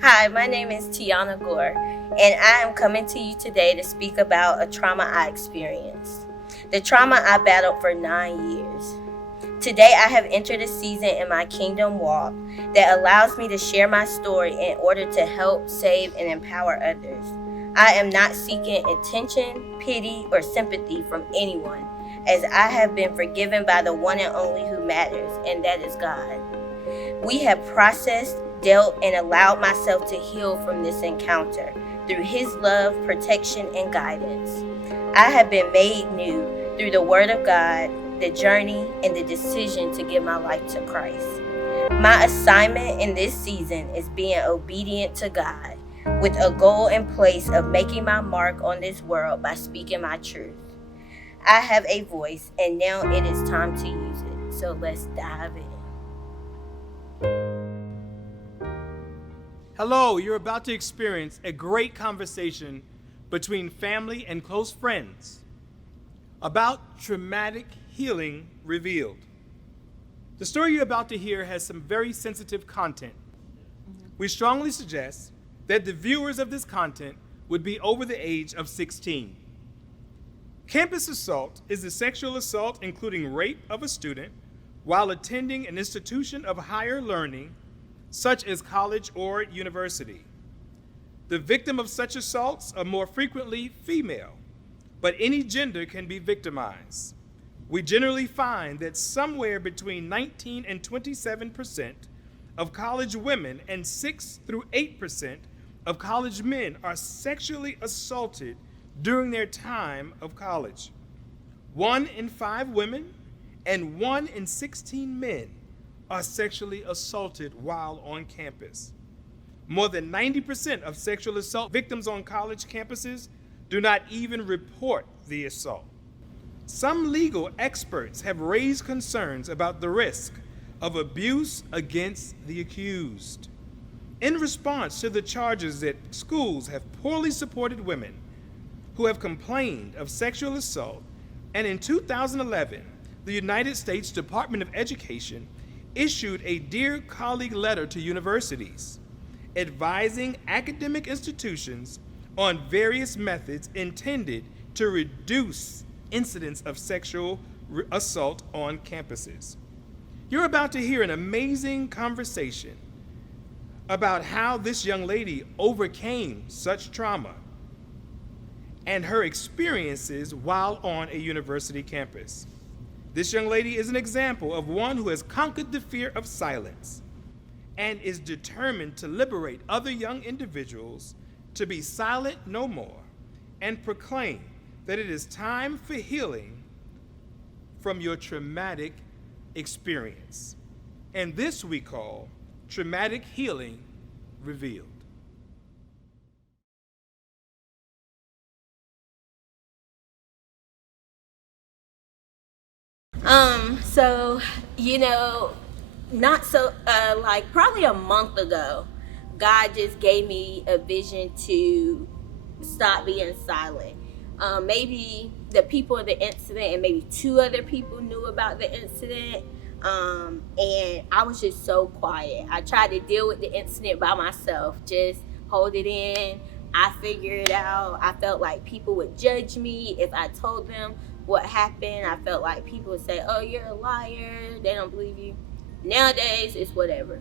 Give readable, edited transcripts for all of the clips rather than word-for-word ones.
Hi, my name is Teyonna Gore, and I am coming to you today to speak about a trauma I experienced. The trauma I battled for 9 years. Today, I have entered a season in my kingdom walk that allows me to share my story in order to help, save, and empower others. I am not seeking attention, pity, or sympathy from anyone, as I have been forgiven by the one and only who matters, and that is God. We have processed, dealt, and allowed myself to heal from this encounter through His love, protection, and guidance. I have been made new through the Word of God, the journey, and the decision to give my life to Christ. My assignment in this season is being obedient to God with a goal in place of making my mark on this world by speaking my truth. I have a voice, and now it is time to use it. So let's dive in. Hello, you're about to experience a great conversation between family and close friends about traumatic healing revealed. The story you're about to hear has some very sensitive content. We strongly suggest that the viewers of this content would be over the age of 16. Campus assault is the sexual assault including rape of a student while attending an institution of higher learning such as college or university. The victim of such assaults are more frequently female, but any gender can be victimized. We generally find that somewhere between 19 and 27% of college women and 6 through 8% of college men are sexually assaulted during their time of college. 1 in 5 women and 1 in 16 men are sexually assaulted while on campus. More than 90% of sexual assault victims on college campuses do not even report the assault. Some legal experts have raised concerns about the risk of abuse against the accused. In response to the charges that schools have poorly supported women who have complained of sexual assault, and in 2011, the United States Department of Education issued a Dear Colleague letter to universities, advising academic institutions on various methods intended to reduce incidents of sexual assault on campuses. You're about to hear an amazing conversation about how this young lady overcame such trauma and her experiences while on a university campus. This young lady is an example of one who has conquered the fear of silence and is determined to liberate other young individuals to be silent no more and proclaim that it is time for healing from your traumatic experience. And this we call Traumatic Healing Revealed. So, not so, probably a month ago, God just gave me a vision to stop being silent. Maybe the people of the incident and maybe 2 other people knew about the incident. And I was just so quiet. I tried to deal with the incident by myself, just hold it in. I figured it out. I felt like people would judge me if I told them what happened. I felt like people would say, "Oh, you're a liar. They don't believe you." Nowadays, it's whatever.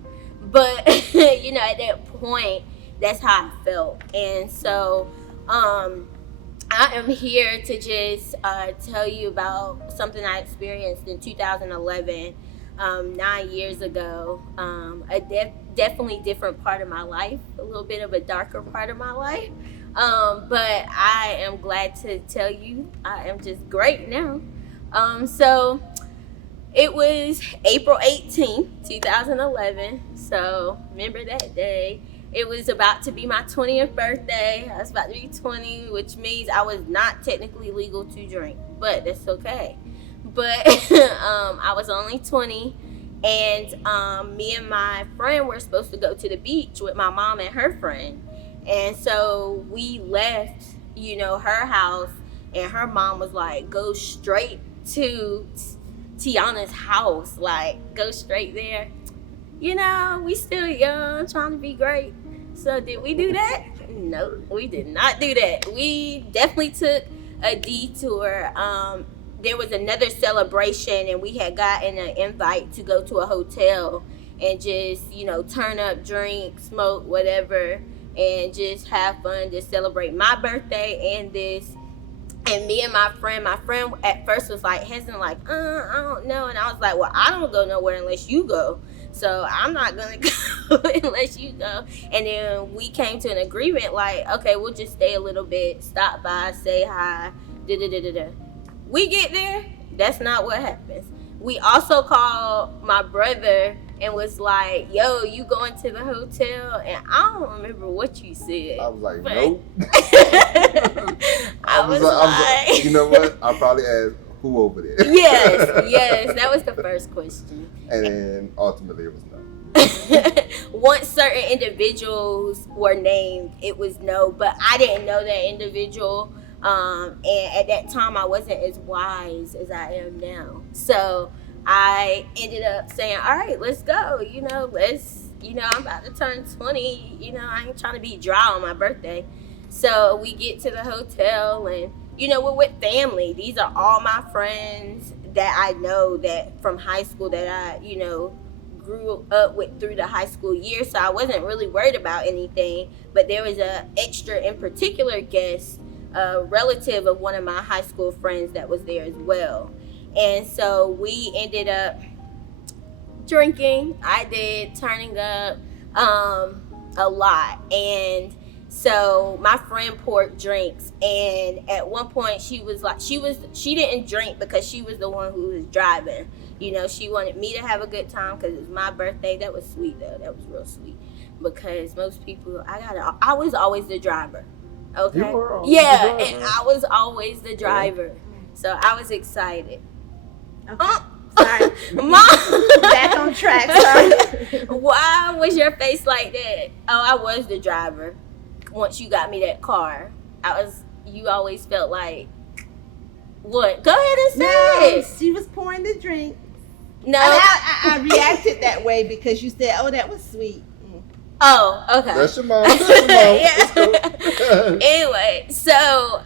But, at that point, that's how I felt. And so, I am here to just tell you about something I experienced in 2011, 9 years ago. A definitely different part of my life, a little bit of a darker part of my life. But I am glad to tell you I am just great now. So it was April 18th, 2011. So remember that day. It was about to be my 20th birthday. I was about to be 20, which means I was not technically legal to drink, but that's okay. But I was only 20, and me and my friend were supposed to go to the beach with my mom and her friend. And so we left, her house, and her mom was like, go straight to Teyonna's house, like go straight there. We still young, trying to be great. So did we do that? No, we did not do that. We definitely took a detour. There was another celebration, and we had gotten an invite to go to a hotel and just, turn up, drink, smoke, whatever, and just have fun, just celebrate my birthday and this. And me and my friend at first was like hesitant, like, I don't know. And I was like, well, I don't go nowhere unless you go. So I'm not going to go unless you go. And then we came to an agreement, like, okay, we'll just stay a little bit, stop by, say hi, da-da-da-da-da. We get there, that's not what happens. We also called my brother and was like, yo, you going to the hotel? And I don't remember what you said. I was like, nope. I was like, you know what? I'll probably ask who over there. Yes, that was the first question. And then ultimately it was no. Once certain individuals were named, it was no, but I didn't know that individual. And at that time, I wasn't as wise as I am now. So I ended up saying, all right, let's go. I'm about to turn 20. I ain't trying to be dry on my birthday. So we get to the hotel and, we're with family. These are all my friends that I know that from high school that I, grew up with through the high school year. So I wasn't really worried about anything. But there was a extra in particular guest, a relative of one of my high school friends that was there as well. And so we ended up drinking. I did, turning up a lot. And so my friend poured drinks, and at one point she was like, she didn't drink because she was the one who was driving. She wanted me to have a good time because it was my birthday. That was sweet though. That was real sweet, because most people, I was always the driver. Okay. You were yeah, and I was always the driver, so I was excited. Okay. Sorry. Mom, Back on track. Sorry. Why was your face like that? Oh, I was the driver. Once you got me that car, you always felt like, what? Go ahead and say it. She was pouring the drink. No. I reacted that way because you said, oh, that was sweet. Oh, okay. That's your mom. Yeah. Anyway, so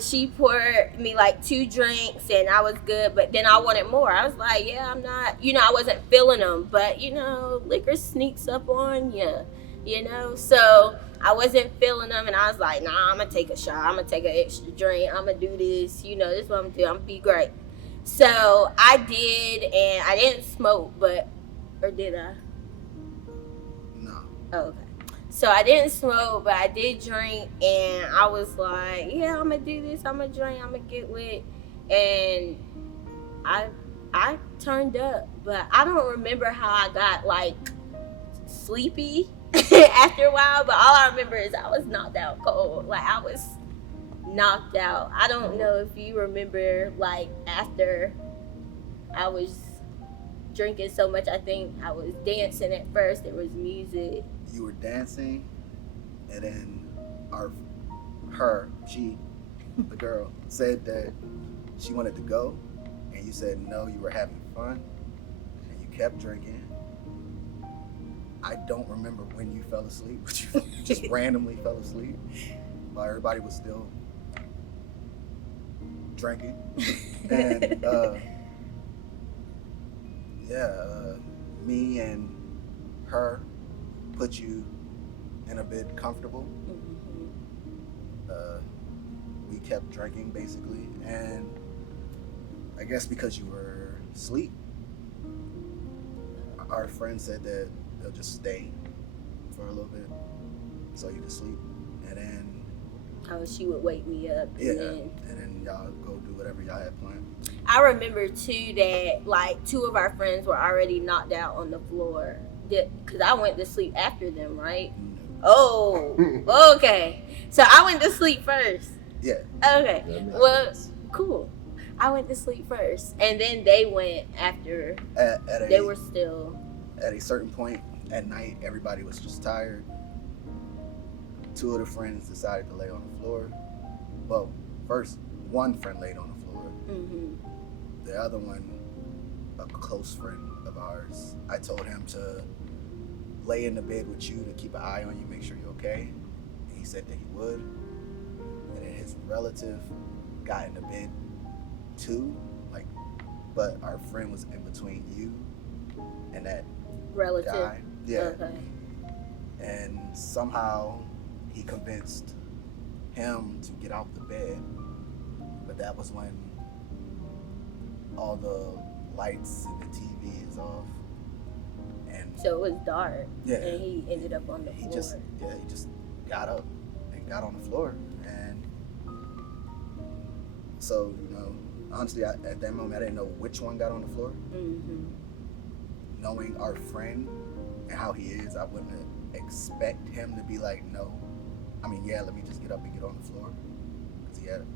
she poured me like 2 drinks and I was good, but then I wanted more. I was like, yeah, I'm not, I wasn't feeling them, but liquor sneaks up on you, so I wasn't feeling them, and I was like, nah, I'm gonna take a shot, I'm gonna take an extra drink, I'm gonna do this, this is what I'm gonna do, I'm gonna be great. So I did, and I didn't smoke, or did I? Oh, okay. So I didn't smoke, but I did drink, and I was like, yeah, I'm going to do this. I'm going to drink. I'm going to get lit. And I turned up, but I don't remember how I got, like, sleepy after a while. But all I remember is I was knocked out cold. Like, I was knocked out. I don't know if you remember, like, after I was drinking so much, I think I was dancing at first. There was music. You were dancing, and then the girl, said that she wanted to go, and you said no, you were having fun, and you kept drinking. I don't remember when you fell asleep, but you just randomly fell asleep while everybody was still drinking. And me and her put you in a bit comfortable. We kept drinking basically, and I guess because you were asleep, our friend said that they'll just stay for a little bit so you could sleep, and then she would wake me up. And then y'all go do whatever y'all had planned. I remember too that like 2 of our friends were already knocked out on the floor because I went to sleep after them, right? Oh, okay. So I went to sleep first. Yeah. Okay. Well, cool. I went to sleep first, and then they went after. They were still. At a certain point at night, everybody was just tired. 2 of the friends decided to lay on the floor. Well, first, one friend laid on the floor. Mm-hmm. The other one, a close friend of ours, I told him to lay in the bed with you to keep an eye on you, make sure you're okay. And he said that he would. And then his relative got in the bed too, like, but our friend was in between you and that Relative. guy. Yeah. Okay. And somehow he convinced him to get out the bed. But that was when all the lights and the TV is off. And So it was dark. Yeah. And he ended up on the he floor. just got up and got on the floor. And so, honestly, at that moment, I didn't know which one got on the floor. Mm-hmm. Knowing our friend and how he is, I wouldn't expect him to be like, no. I mean, yeah, let me just get up and get on the floor. Because he had,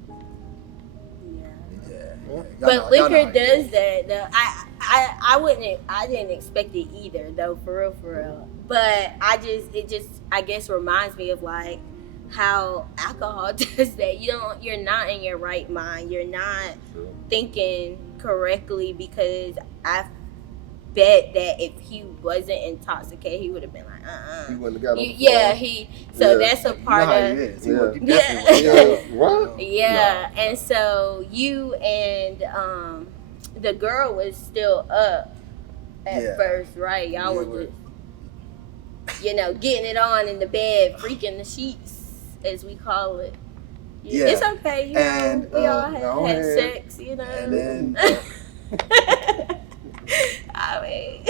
Yeah. Y'all But know how liquor he is. does that. Though. I didn't expect it either, though, for real. But I guess reminds me of like how alcohol does that. You're not in your right mind. You're not thinking correctly, because I bet that if he wasn't intoxicated, he would have been like, He wouldn't have got on the Yeah, floor. Yeah. that's a You know part how of. he is. He Yeah. would Yeah. definitely What? Yeah, No. and so you and the girl was still up at Yeah. first, right? Y'all Yeah, were just, getting it on in the bed, freaking the sheets, as we call it. Yeah. It's okay, And, we all go had ahead. sex, And then, I mean,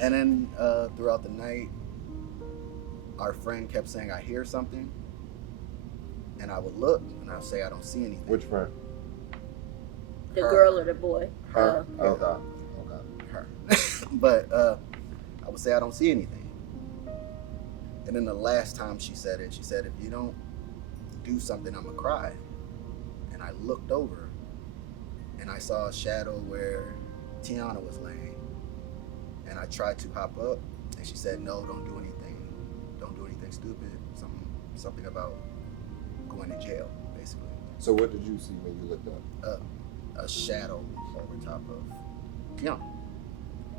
and then throughout the night, our friend kept saying, I hear something. And I would look and I would say, I don't see anything. Which friend? the Her. girl or the boy? Her. Yeah. Okay. Her. But I would say, I don't see anything. And then the last time she said it, she said, if you don't do something, I'm going to cry. And I looked over and I saw a shadow where Teyonna was laying. And I tried to hop up and she said, no, don't do anything. Don't do anything stupid. Something about going to jail, basically. So what did you see when you looked up? A shadow over top of Teyonna.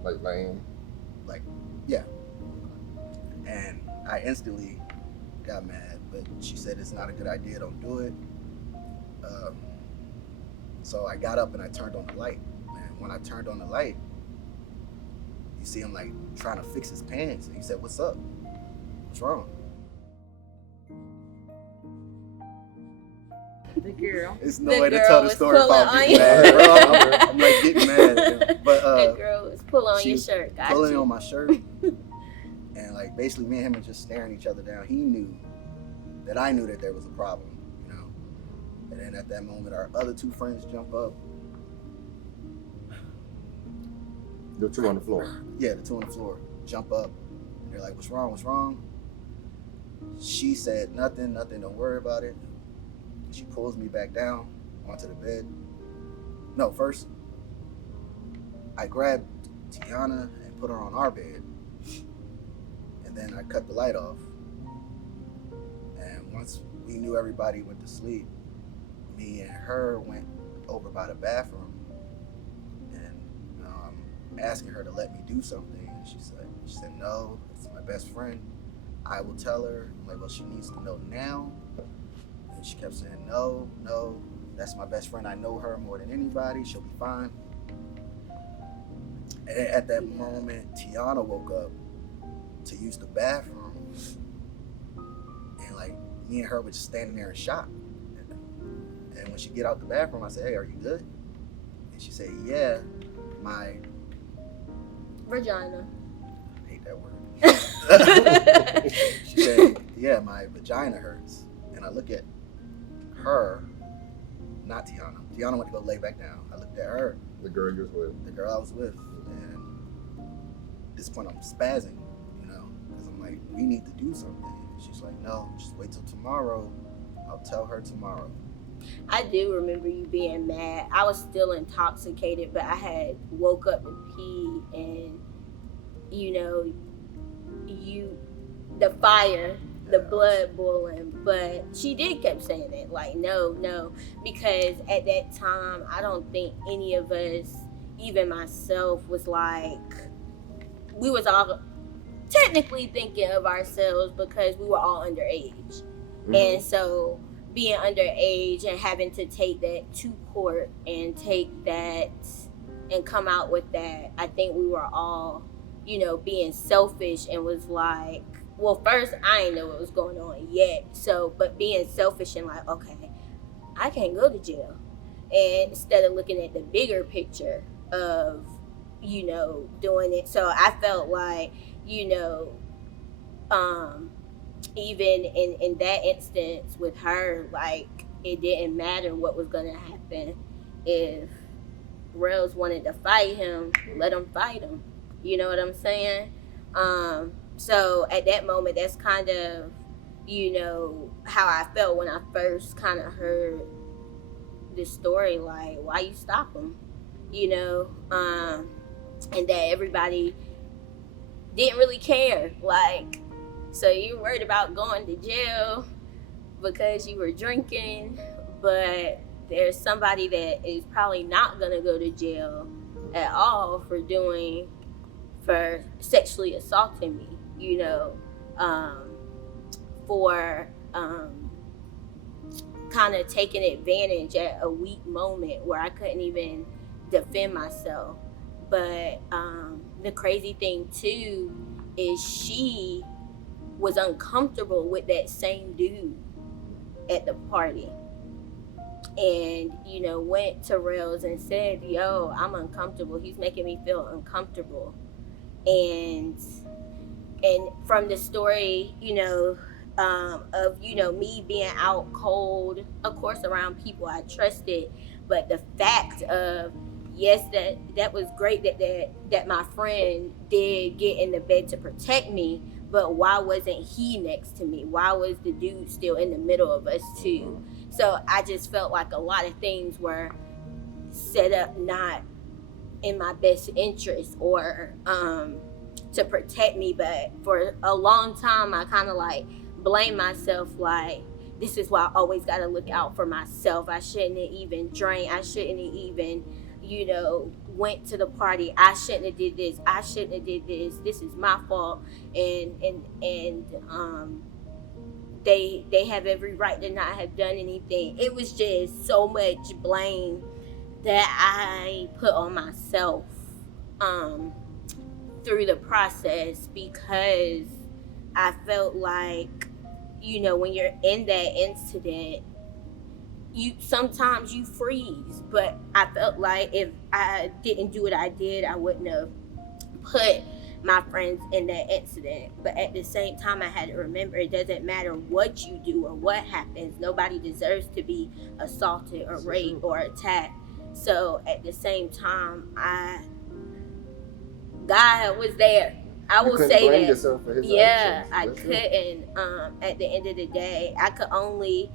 Like laying? Like, yeah. And I instantly got mad, but she said it's not a good idea, don't do it. So I got up and I turned on the light. And when I turned on the light, you see him like trying to fix his pants. And he said, what's up? What's wrong? The girl. There's no The way to girl tell the was story without pulling getting on mad, you. bro. I'm like getting mad. But that girl was pulling on she your was shirt. Got pulling you. on my shirt. And like basically me and him are just staring each other down. He knew that I knew that there was a problem, And then at that moment, our other two friends jump up. The two on the floor. Yeah, the two on the floor jump up. And they're like, what's wrong? What's wrong? She said, nothing, don't worry about it. She pulls me back down onto the bed. No, first, I grabbed Teyonna and put her on our bed. And then I cut the light off. And once we knew everybody went to sleep, me and her went over by the bathroom. And I'm asking her to let me do something. And she said, no, it's my best friend. I will tell her. I'm like, well, she needs to know now. And she kept saying, no, that's my best friend. I know her more than anybody. She'll be fine. And at that moment, Teyonna woke up to use the bathroom. And like, me and her were just standing there in shock. And when she get out the bathroom, I said, hey, are you good? And she said, yeah, my... Vagina. I hate that word. She said, yeah, my vagina hurts. And I look at her, not Teyonna. Teyonna went to go lay back down. I looked at her, The girl you was with. the girl I was with, and at this point I'm spazzing, because I'm like, we need to do something. And she's like, no, just wait till tomorrow. I'll tell her tomorrow. I do remember you being mad. I was still intoxicated, but I had woke up to pee, and the fire, the blood boiling. But she did kept saying it, like, no, because at that time, I don't think any of us, even myself, was like, we was all technically thinking of ourselves because we were all underage. And so being underage and having to take that to court and take that and come out with that, I think we were all, being selfish and was like, well, first, I didn't know what was going on yet. So, but being selfish and like, okay, I can't go to jail. And instead of looking at the bigger picture of, doing it. So I felt like, even in that instance with her, like, it didn't matter what was going to happen. If Rails wanted to fight him, let him fight him. You know what I'm saying? So at that moment, that's kind of, how I felt when I first kind of heard this story, like, why you stop him? And that everybody didn't really care. Like, so you were worried about going to jail because you were drinking, but there's somebody that is probably not going to go to jail at all for sexually assaulting me, for kind of taking advantage at a weak moment where I couldn't even defend myself. But the crazy thing too is she was uncomfortable with that same dude at the party, and went to Rails and said, yo, I'm uncomfortable, he's making me feel uncomfortable. And from the story, of me being out cold, of course around people I trusted, but the fact of, yes, that was great that my friend did get in the bed to protect me, but why wasn't he next to me? Why was the dude still in the middle of us too? So I just felt like a lot of things were set up not in my best interest or to protect me. But for a long time, I kind of like blamed myself, like, this is why I always got to look out for myself. I shouldn't have even drank. I shouldn't have even, went to the party. I shouldn't have did this. I shouldn't have did this. This is my fault. And they have every right to not have done anything. It was just so much blame that I put on myself through the process, because I felt like, when you're in that incident, sometimes you freeze. But I felt like if I didn't do what I did, I wouldn't have put my friends in that incident. But at the same time, I had to remember, it doesn't matter what you do or what happens. Nobody deserves to be assaulted or raped or attacked. So at the same time, God was there. I will say that. Yourself for his actions. I couldn't. At the end of the day, I could only,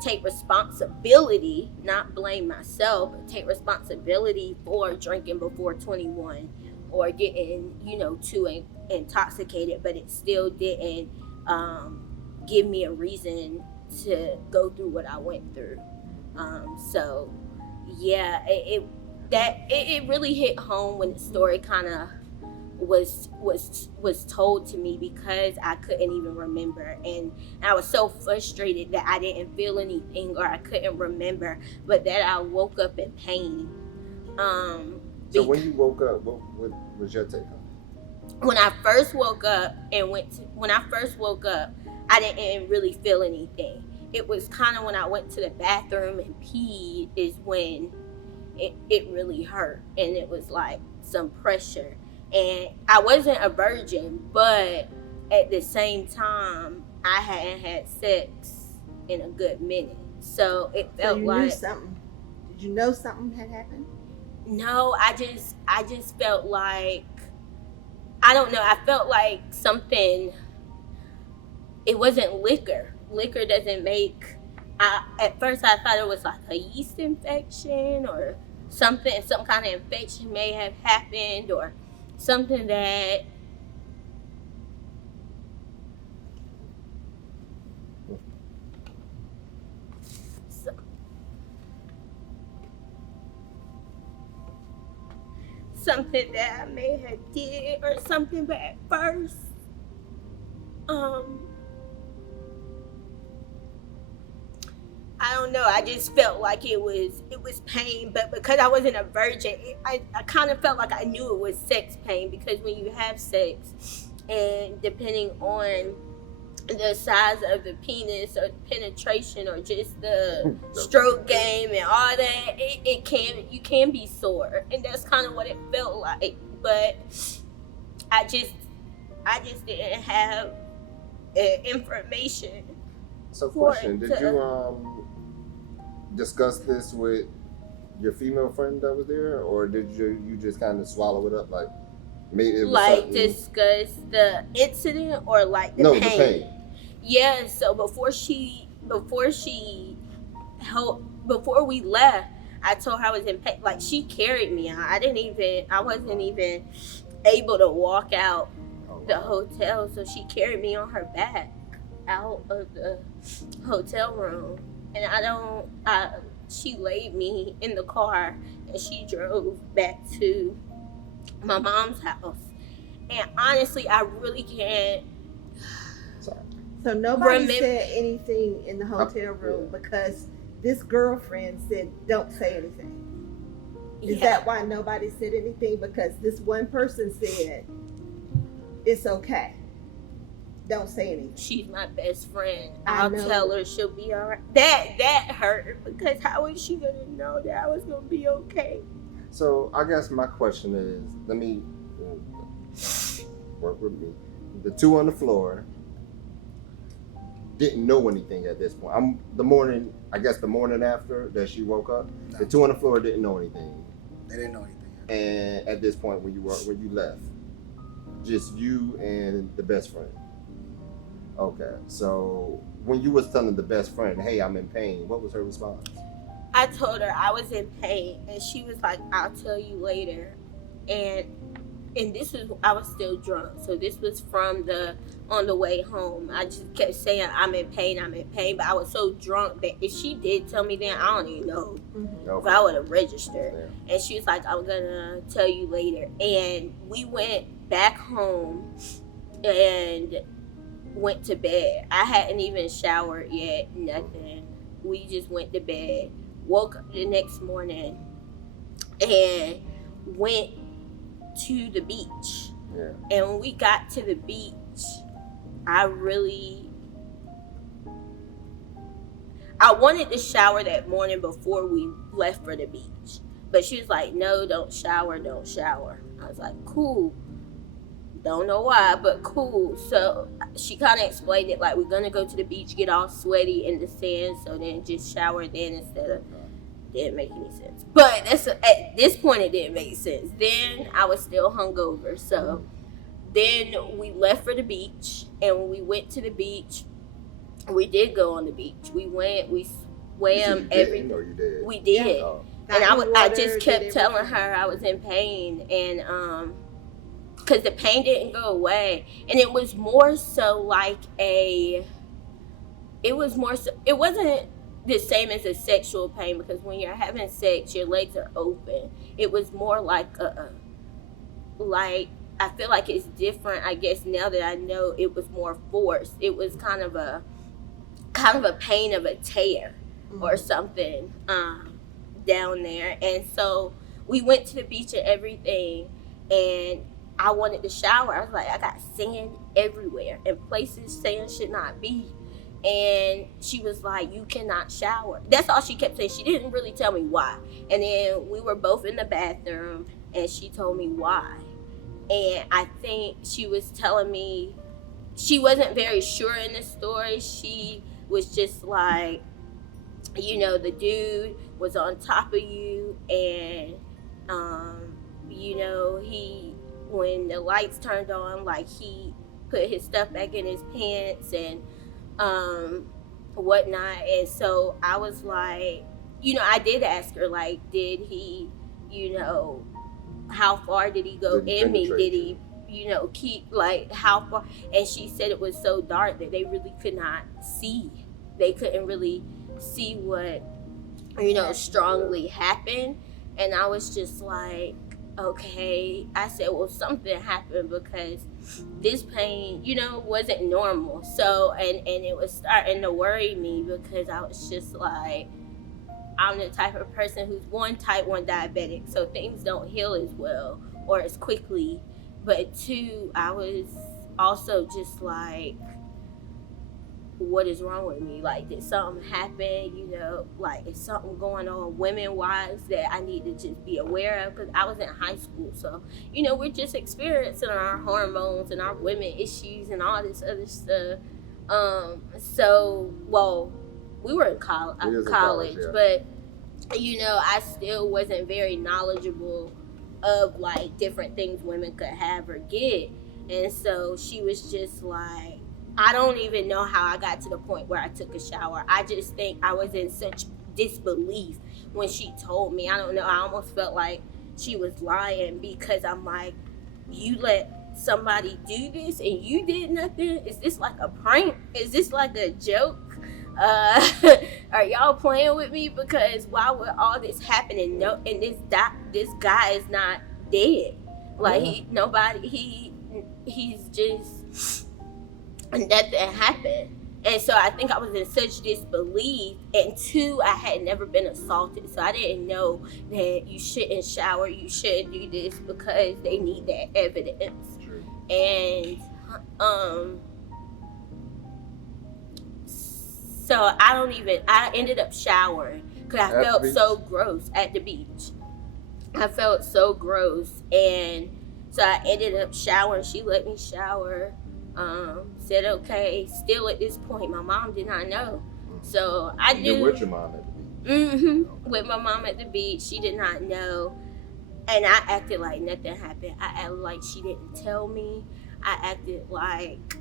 take responsibility, not blame myself, but take responsibility for drinking before 21 or getting, too intoxicated. But it still didn't give me a reason to go through what I went through. So yeah, it really hit home when the story kind of was told to me, because I couldn't even remember, and I was so frustrated that I didn't feel anything or I couldn't remember, but that I woke up in pain. So when you woke up, what was your take on it? When I first woke up I didn't really feel anything. It was kind of when I went to the bathroom and peed is when it really hurt, and it was like some pressure. And I wasn't a virgin, but at the same time, I hadn't had sex in a good minute. So it felt you like knew something. Did you know something had happened? No, I just felt like, I don't know, I felt like something. It wasn't liquor. Liquor doesn't make. At first I thought it was like a yeast infection or something. Some kind of infection may have happened, or something that something that I may have did or something. But at first I don't know. I just felt like it was pain, but because I wasn't a virgin, I kind of felt like I knew it was sex pain, because when you have sex, and depending on the size of the penis or penetration or just the stroke game and all that, you can be sore, and that's kind of what it felt like. But I just didn't have information. So, question: did you discuss this with your female friend that was there, or did you just kind of swallow it up, like maybe it was like discuss the incident or like the pain? The pain. Yeah. So before we left, I told her I was in pain. Like, she carried me out. I wasn't even able to walk out the hotel, so she carried me on her back out of the hotel room. And she laid me in the car, and she drove back to my mom's house. And honestly, I really can't. So nobody said anything in the hotel room because this girlfriend said, don't say anything. Is that why nobody said anything? Because this one person said, it's okay. Don't say anything. She's my best friend. I'll tell her she'll be all right. That hurt, because how is she gonna know that I was gonna be okay? So I guess my question is, let me work with me. The two on the floor didn't know anything at this point. The morning after that she woke up, no. The two on the floor didn't know anything. They didn't know anything. And at this point, when you left, just you and the best friend. Okay, so when you was telling the best friend, hey, I'm in pain, what was her response? I told her I was in pain, and she was like, I'll tell you later. And I was still drunk, so this was on the way home. I just kept saying, I'm in pain, but I was so drunk that if she did tell me then, I don't even know if I would have registered. Yeah. And she was like, I'm gonna tell you later. And we went back home and went to bed. I hadn't even showered yet, nothing. We just went to bed, woke up the next morning, and went to the beach. Yeah. And when we got to the beach, I wanted to shower that morning before we left for the beach. But she was like, no, don't shower. I was like, cool. Don't know why, but cool. So she kind of explained it like, we're going to go to the beach, get all sweaty in the sand, so then just shower then instead of... Didn't make any sense. But at this point, it didn't make sense. Then I was still hungover. So then we left for the beach. And when we went to the beach, we did go on the beach. We swam everything. Or you did? We did. Yeah. And I just kept telling her I was in pain. And because the pain didn't go away. And it was more so like it wasn't the same as a sexual pain, because when you're having sex, your legs are open. It was more like I feel like it's different. I guess now that I know, it was more forced. It was kind of a pain of a tear or something down there. And so we went to the beach and everything, and I wanted to shower. I was like, I got sand everywhere, and places sand should not be. And she was like, you cannot shower. That's all she kept saying. She didn't really tell me why. And then we were both in the bathroom, and she told me why. And I think she was telling me, she wasn't very sure in the story. She was just like, the dude was on top of you, and when the lights turned on, like, he put his stuff back in his pants and whatnot. And so I was like, I did ask her, like, did he, how far did he go in me? Did he, keep, like, how far? And she said it was so dark that they really could not see. They couldn't really see what, strongly happened. And I was just like, okay. I said, well, something happened, because this pain, wasn't normal. So, and it was starting to worry me because I was just like, I'm the type of person who's one, type 1 diabetic, so things don't heal as well or as quickly. But 2, I was also just like, what is wrong with me? Like, did something happen? Like, is something going on women-wise that I need to just be aware of? Because I was in high school, so, we're just experiencing our hormones and our women issues and all this other stuff. We were in college, yeah. But, I still wasn't very knowledgeable of, like, different things women could have or get. And so she was just like, I don't even know how I got to the point where I took a shower. I just think I was in such disbelief when she told me. I don't know. I almost felt like she was lying because I'm like, you let somebody do this and you did nothing? Is this like a prank? Is this like a joke? Are y'all playing with me? Because why would all this happen and this guy is not dead? Like, he's just, nothing happened. And so I think I was in such disbelief. And 2, I had never been assaulted, so I didn't know that you shouldn't shower, you shouldn't do this, because they need that evidence. True. And so I ended up showering because I felt so gross at the beach. I felt so gross, and so I ended up showering. She let me shower. Said okay. Still at this point, my mom did not know. So I knew. You're with your mom at the beach. Mm-hmm. With my mom at the beach, she did not know, and I acted like nothing happened. I acted like she didn't tell me. I acted like,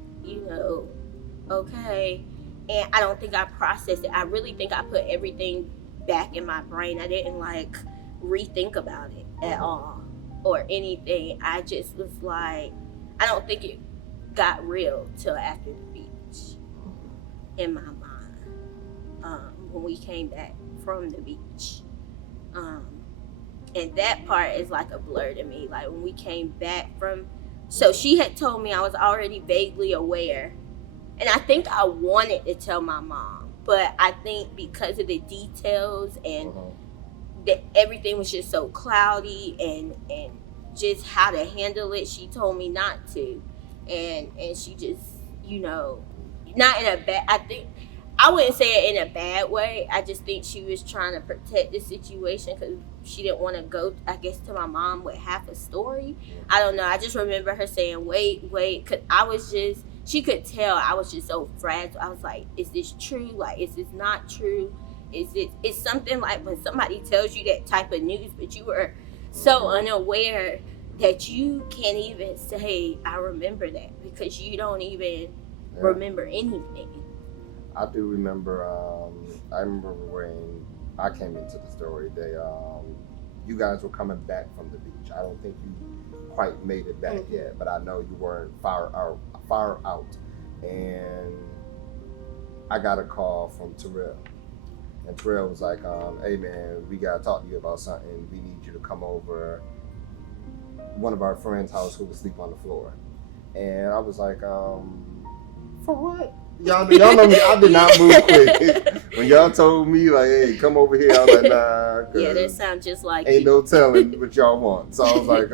okay. And I don't think I processed it. I really think I put everything back in my brain. I didn't like rethink about it at all or anything. I just was like, I don't think it got real till after the beach in my mind, when we came back from the beach. And that part is like a blur to me. Like, when we came back so she had told me I was already vaguely aware. And I think I wanted to tell my mom, but I think because of the details and that everything was just so cloudy and just how to handle it, she told me not to. And she just, not in a bad, I wouldn't say it in a bad way. I just think she was trying to protect the situation because she didn't want to go, I guess, to my mom with half a story. I don't know. I just remember her saying, wait, because she could tell I was just so fragile. I was like, is this true? Like, is this not true? It's something like when somebody tells you that type of news, but you were so unaware that you can't even say, I remember that, because you don't even remember anything. I do remember, I remember when I came into the story, you guys were coming back from the beach. I don't think you quite made it back yet, but I know you weren't far out. And I got a call from Terrell. And Terrell was like, hey man, we gotta talk to you about something. We need you to come over one of our friends' house who was asleep on the floor. And I was like, for what? Y'all know me, I did not move quick. When y'all told me, like, hey, come over here, I was like, nah. Yeah, that sounds just like ain't no telling what y'all want. So I was like,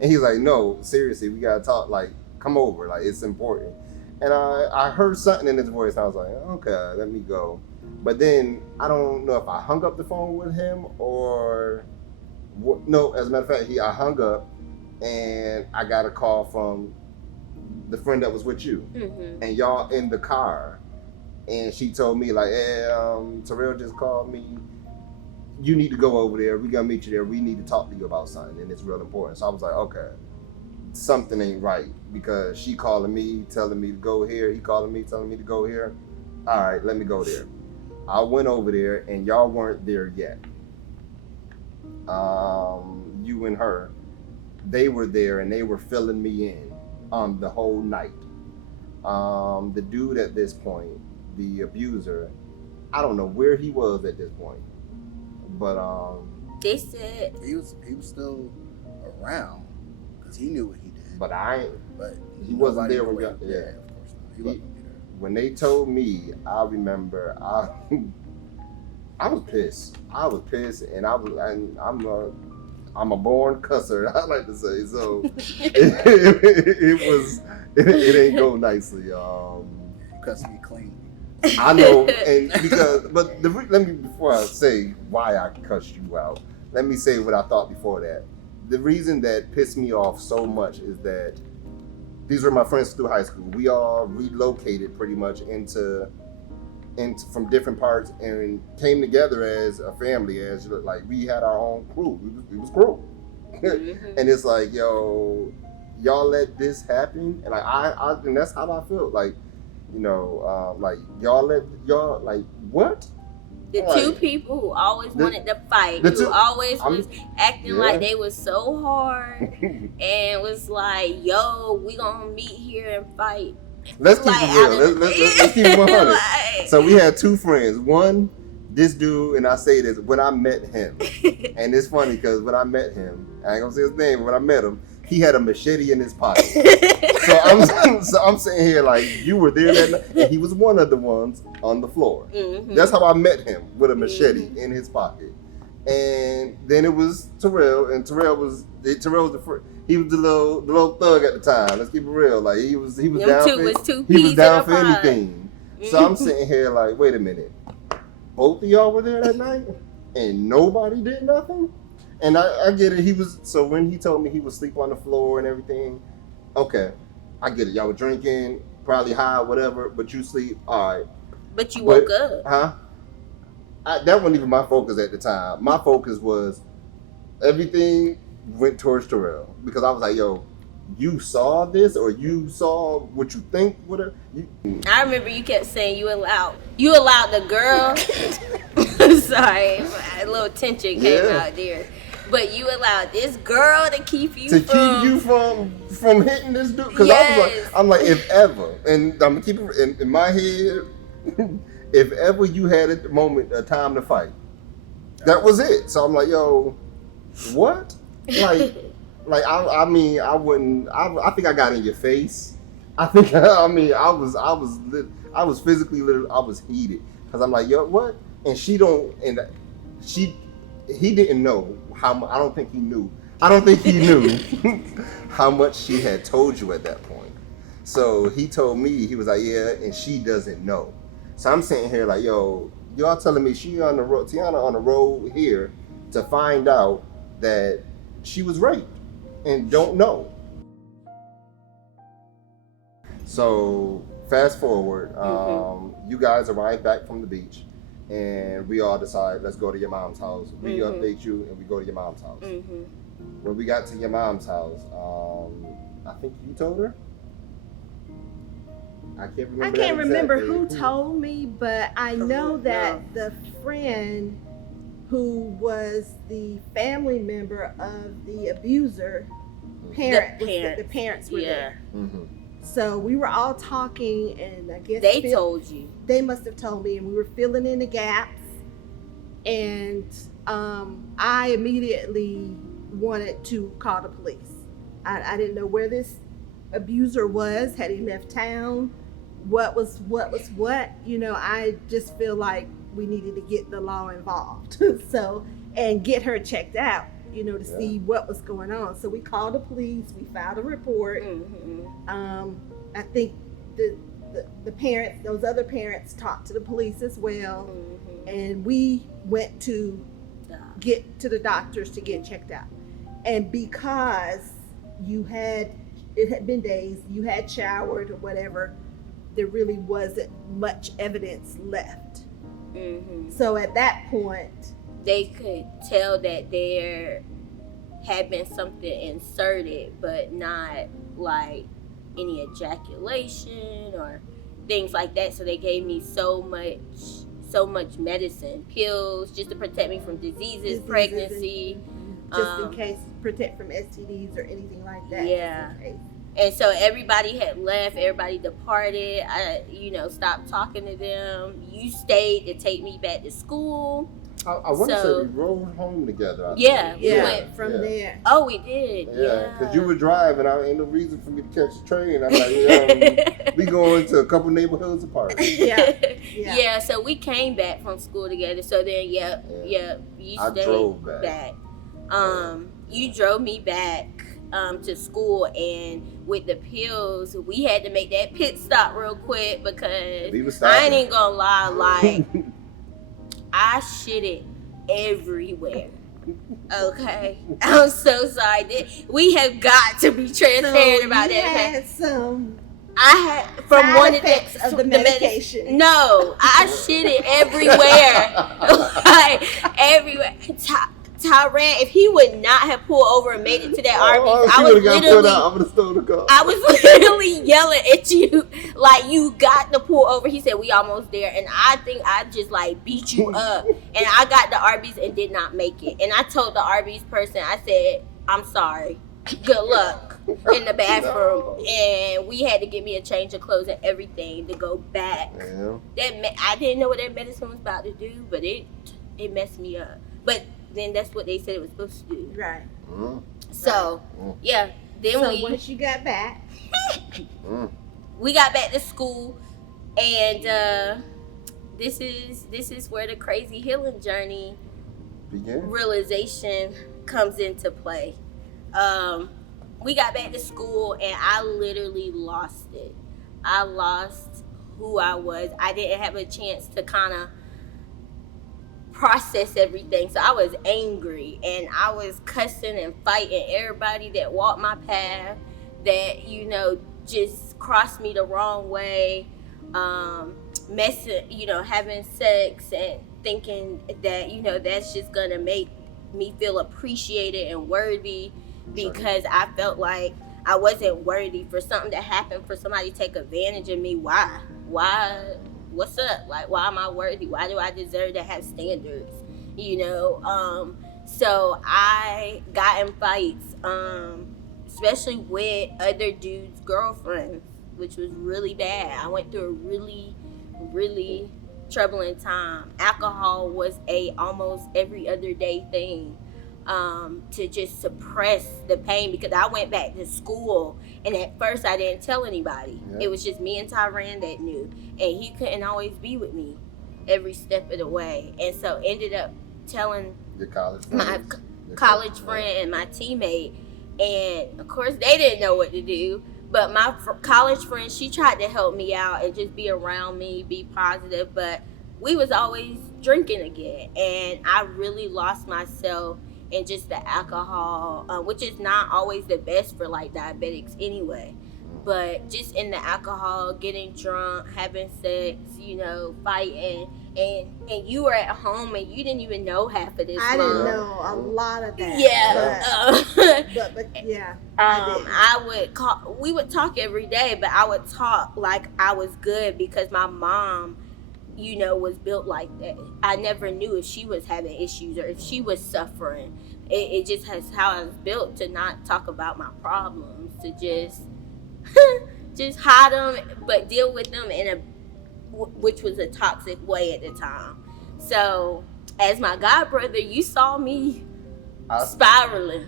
and he's like, no, seriously, we gotta talk, like, come over, like, it's important. And I heard something in his voice, and I was like, okay, let me go. But then, I don't know if I hung up the phone with him or, no, as a matter of fact, I hung up, and I got a call from the friend that was with you, and y'all in the car, and she told me like, hey, Terrell just called me, you need to go over there, we gonna meet you there, we need to talk to you about something, and it's real important. So I was like, okay, something ain't right, because she calling me, telling me to go here, he calling me, telling me to go here. All right, let me go there. I went over there, and y'all weren't there yet. You and her, they were there, and they were filling me in the whole night. The dude at this point, the abuser, I don't know where he was at this point, but they said he was still around because he knew what he did. but I ain't. But he wasn't there when yeah, y'all. Yeah, of course not. He wasn't gonna be there. When they told me, I remember I was pissed. I was pissed, and I'm a born cusser. I like to say so. It ain't go nicely. You cuss me clean. I know, and before I say why I cussed you out, let me say what I thought before that. The reason that pissed me off so much is that these were my friends through high school. We all relocated pretty much into from different parts and came together as a family. As like we had our own crew. It was crew, and it's like, yo, y'all let this happen, and like and that's how I feel. Like, like y'all like what? The like, two people who always wanted to fight, who always was acting like they was so hard, and was like, "Yo, we gonna meet here and fight." Let's keep it real. Let's keep it 100. Like, So we had two friends. One, this dude, and I say this when I met him, and it's funny because when I met him, I ain't gonna say his name, but when I met him, he had a machete in his pocket. So I'm sitting here like, you were there that night, and he was one of the ones on the floor. That's how I met him, with a machete in his pocket. And then it was Terrell, and Terrell was the he was the little thug at the time. Let's keep it real. Like he was down for anything. So I'm sitting here like, wait a minute, both of y'all were there that night, and nobody did nothing. And I get it. So when he told me he was sleep on the floor and everything, okay, I get it. Y'all were drinking, probably high, whatever, but you sleep, all right. But you woke up. Huh? That wasn't even my focus at the time. My focus was everything went towards Terrell because I was like, yo, you saw this, or you saw what you think would have. I remember you kept saying you allowed the girl. Sorry, a little tension came out there. But you allowed this girl to keep you from hitting this dude. Because I'm like, if ever, and I'm gonna keep it in my head, if ever you had a time to fight, that was it. So I'm like, yo, what? Like I mean, I wouldn't. I think I got in your face. I think I was physically I was heated because I'm like, yo, what? And he didn't know how much. I don't think he knew how much she had told you at that point. So he told me, he was like, yeah, and she doesn't know. So I'm sitting here like, yo, y'all telling me Teyonna on the road here to find out that she was raped and don't know. So fast forward, you guys arrive back from the beach, and we all decide, let's go to your mom's house. We update you, and we go to your mom's house. When we got to your mom's house, I think you told her? I can't remember who told me, but I know that the friend who was the family member of the abuser, the parents were there. So we were all talking, and I guess they told you. They must have told me, and we were filling in the gaps. And I immediately wanted to call the police. I didn't know where this abuser was. Had he left town? What was what? I just feel like we needed to get the law involved. So, and get her checked out, to see what was going on. So we called the police. We filed a report. I think the parents, those other parents, talked to the police as well, and we went to get to the doctors to get checked out. And because it had been days, you had showered or whatever, there really wasn't much evidence left. So at that point, they could tell that there had been something inserted, but not like any ejaculation or things like that. So they gave me so much medicine, pills, just to protect me from diseases, pregnancy, just in case, protect from STDs or anything like that. Yeah. And so everybody had left, everybody departed. I, stopped talking to them. You stayed to take me back to school. I want to say So- we rode home together. I Yeah, think. we Yeah, went from there. Oh, we did. Yeah, Yeah. because you were driving. I ain't no reason for me to catch the train. I'm like, we going to a couple neighborhoods apart. Yeah. Yeah, so we came back from school together. So then, yeah, you I stayed drove back. You drove me back to school, and with the pills, we had to make that pit stop real quick because We was I stopping. ain't gonna lie, like I shitted everywhere. Okay, I'm so sorry. We have got to be transparent about you that. Okay? had some I had from side one effects of the medication. No, I shit it everywhere, like everywhere. Tyran, if he would not have pulled over and made it to that Arby's, I was literally, I would have stole the car. I was literally yelling at you like, you got to pull over. He said we almost there, and I think I just like beat you up, and I got the Arby's and did not make it. And I told the Arby's person, I said, I'm sorry, good luck in the bathroom. No. And we had to get me a change of clothes and everything to go back. Yeah. I didn't know what that medicine was about to do, but it messed me up. But then that's what they said it was supposed to do. Right. So yeah, then So once you got back, we got back to school, and this is where the crazy healing journey Begin. realization comes into play. We got back to school, and I literally lost it. I lost who I was. I didn't have a chance to kind of process everything. So I was angry, and I was cussing and fighting everybody that walked my path, that, you know, just crossed me the wrong way, messing, you know, having sex and thinking that, you know, that's just gonna make me feel appreciated and worthy, because I felt like I wasn't worthy for something to happen, for somebody to take advantage of me. Why? What's up? Like, why am I worthy? Why do I deserve to have standards? You know? So I got in fights, especially with other dudes' girlfriends, which was really bad. I went through a really, really troubling time. Alcohol was a almost every other day thing, to just suppress the pain, because I went back to school, and at first I didn't tell anybody. It was just me and Tyran that knew, and he couldn't always be with me every step of the way, and so ended up telling Your college my friends. college friend and my teammate, and of course they didn't know what to do. But my college friend, she tried to help me out and just be around me, be positive, but we was always drinking again, and I really lost myself in just the alcohol, which is not always the best for like diabetics anyway. But just in the alcohol, getting drunk, having sex, you know, fighting, and you were at home and you didn't even know half of this. I didn't know a lot of that. Yeah. But yeah. We would talk every day, but I would talk like I was good because my mom, you know, was built like that. I never knew if she was having issues or if she was suffering. It just has how I was built, to not talk about my problems, to just hide them, but deal with them which was a toxic way at the time. So as my god brother, you saw me spiraling.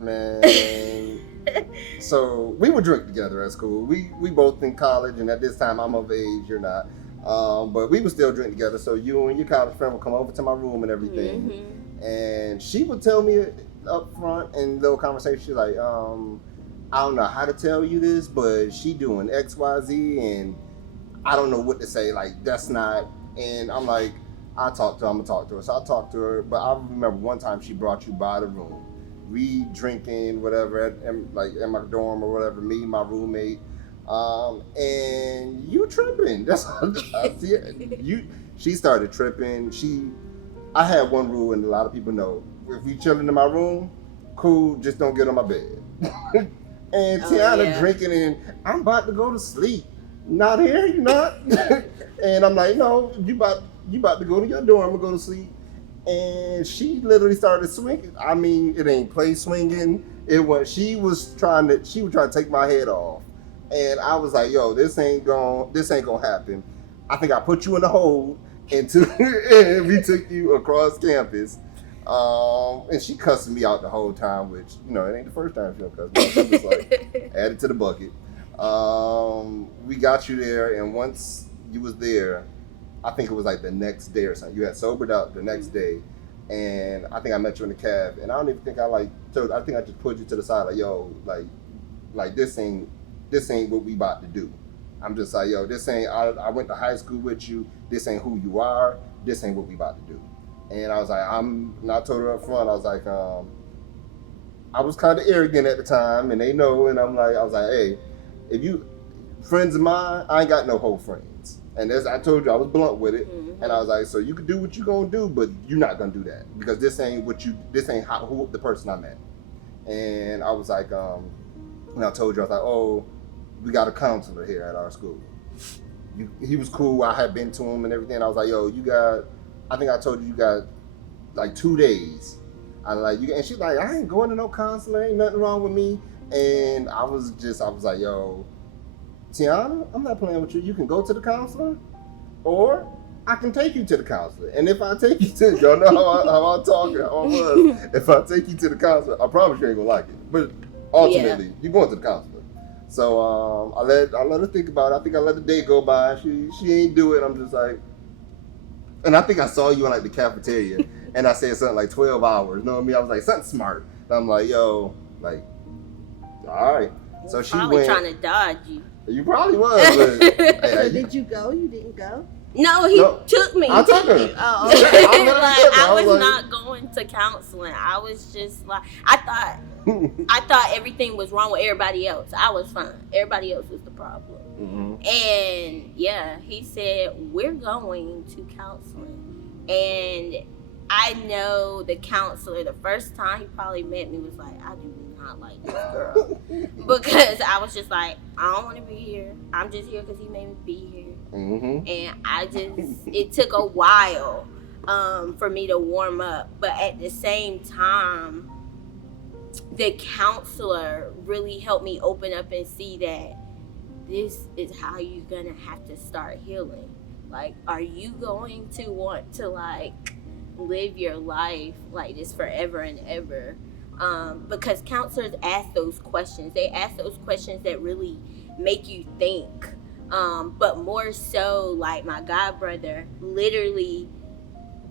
Man. So we would drink together at school. We both in college, and at this time I'm of age, you're not. But we would still drink together. So you and your college friend would come over to my room and everything. Mm-hmm. And she would tell me up front in little conversation, she's like, I don't know how to tell you this, but she doing X, Y, Z, and I don't know what to say. Like, that's not. And I'm like, I'm gonna talk to her. So I talked to her, but I remember one time she brought you by the room. We drinking, whatever, in my dorm or whatever, me, my roommate, and you tripping. That's I see it. She started tripping. I had one rule, and a lot of people know, if we chilling in my room, cool, just don't get on my bed. And Teyonna drinking, and I'm about to go to sleep. Not here, you not? And I'm like, no, you about to go to your dorm and go to sleep. And she literally started swinging. I mean, it ain't play swinging. She was trying to take my head off. And I was like, yo, this ain't gonna happen. I think I put you in the hold, and we took you across campus. And she cussing me out the whole time, which, it ain't the first time she don't cuss me out. I'm just like, add it to the bucket. We got you there, and once you was there, I think it was like the next day or something. You had sobered up the next day, and I think I met you in the cab, and I don't even think I think I just pulled you to the side, like, yo, like this ain't what we about to do. I'm just like, yo, this ain't, I went to high school with you, this ain't who you are, this ain't what we about to do. And I was like, I told her up front, I was like, I was kind of arrogant at the time, and they know, and I was like, hey, if you, friends of mine, I ain't got no whole friends. And I told you, I was blunt with it, and I was like, so you can do what you gonna do, but you're not gonna do that, because this ain't who the person I met. And I was like, and I told you, I was like, oh, we got a counselor here at our school. He was cool, I had been to him and everything. I was like, yo, I think I told you got like 2 days. And she's like, I ain't going to no counselor, ain't nothing wrong with me. And I was like, yo, Teyonna, I'm not playing with you. You can go to the counselor, or I can take you to the counselor. And if I take you to, y'all know how I talk, how I was. If I take you to the counselor, I promise you ain't gonna like it. But ultimately, you're going to the counselor. So I let her think about it. I think I let the day go by. She ain't do it. I'm just like, and I think I saw you in like the cafeteria, and I said something like 12 hours. You know what I mean? I was like, something smart. And I'm like, yo, like, all right. So she probably went. Trying to dodge you. You probably was. But, So did you go? You didn't go? No, he took me. I took her. Oh, okay. I was not going to counseling. I was just like, I thought everything was wrong with everybody else. I was fine. Everybody else was the problem. Mm-hmm. And yeah, he said, we're going to counseling. And I know the counselor, the first time he probably met me, was like, I do not like this girl. Because I was just like, I don't want to be here. I'm just here because he made me be here. Mm-hmm. And it took a while for me to warm up. But at the same time, the counselor really helped me open up and see that this is how you're going to have to start healing. Like, are you going to want to, like, live your life like this forever and ever? Because counselors ask those questions. They ask those questions that really make you think. But more so, like my god brother, literally,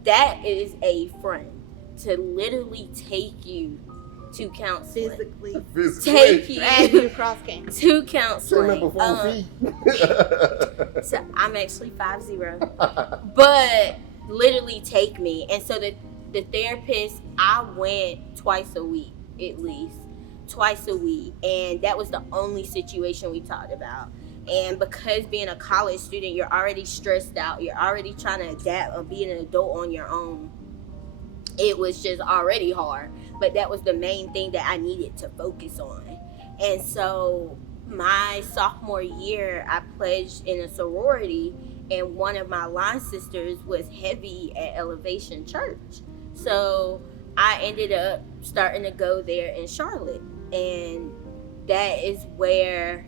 that is a friend to literally take you to counseling. Physically. Take you across campus. to counseling. So I'm actually 5'0", but literally take me. And so the therapist, I went twice a week, at least twice a week, and that was the only situation we talked about. And because being a college student, you're already stressed out, you're already trying to adapt or being an adult on your own, it was just already hard. But that was the main thing that I needed to focus on. And so my sophomore year, I pledged in a sorority, and one of my line sisters was heavy at Elevation Church. So I ended up starting to go there in Charlotte. And that is where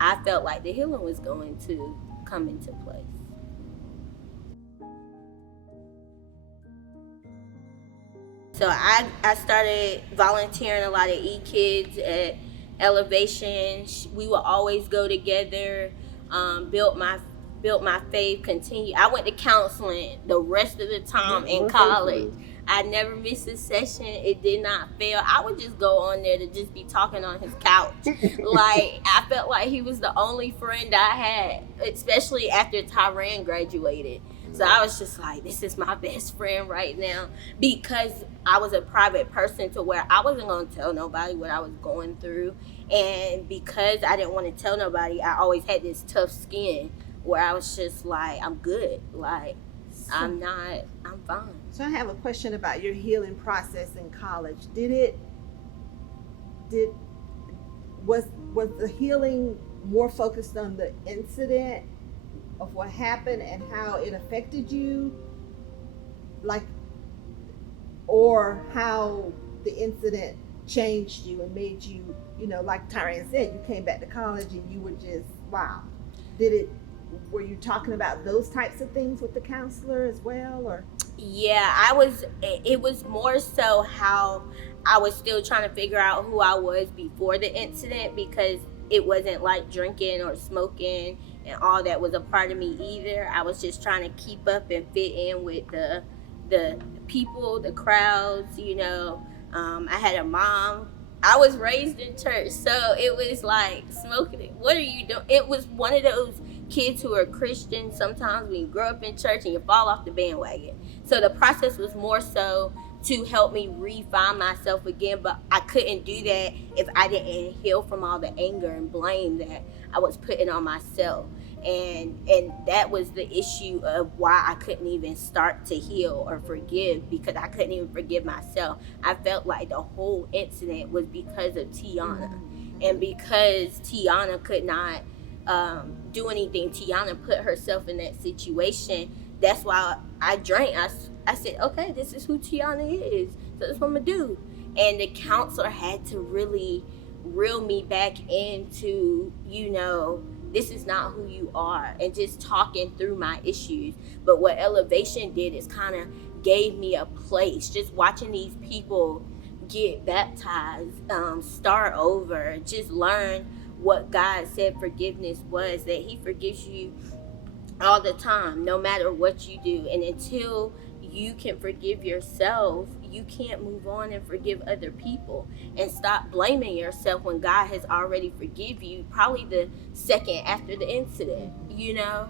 I felt like the healing was going to come into place. So I started volunteering a lot of E-Kids at Elevation. We would always go together, built my faith, continue. I went to counseling the rest of the time in college. I never missed a session. It did not fail. I would just go on there to just be talking on his couch. Like, I felt like he was the only friend I had, especially after Tyran graduated. So I was just like, this is my best friend right now, because I was a private person to where I wasn't going to tell nobody what I was going through. And because I didn't want to tell nobody, I always had this tough skin where I was just like, I'm good. Like, I'm fine. So I have a question about your healing process in college. Was the healing more focused on the incident of what happened and how it affected you, like, or how the incident changed you and made you, like Tyran said, you came back to college and you were just, wow. Did it were you talking about those types of things with the counselor as well, or? Yeah, it was more so how I was still trying to figure out who I was before the incident, because it wasn't like drinking or smoking and all that was a part of me either. I was just trying to keep up and fit in with the people, the crowds, you know. I had a mom. I was raised in church, so it was like smoking. What are you doing? It was one of those kids who are Christian. Sometimes when you grow up in church and you fall off the bandwagon. So the process was more so to help me refine myself again, but I couldn't do that if I didn't heal from all the anger and blame that I was putting on myself. And that was the issue of why I couldn't even start to heal or forgive, because I couldn't even forgive myself. I felt like the whole incident was because of Teyonna, and because Teyonna could not do anything. Teyonna put herself in that situation. That's why I drank. I said, okay, this is who Teyonna is, so that's what I'm gonna do. And the counselor had to really reel me back into, you know, this is not who you are, and just talking through my issues. But what Elevation did is kind of gave me a place, just watching these people get baptized, start over, just learn what God said forgiveness was, that he forgives you all the time, no matter what you do. And until you can forgive yourself, you can't move on and forgive other people, and stop blaming yourself when God has already forgive you, probably the second after the incident, you know.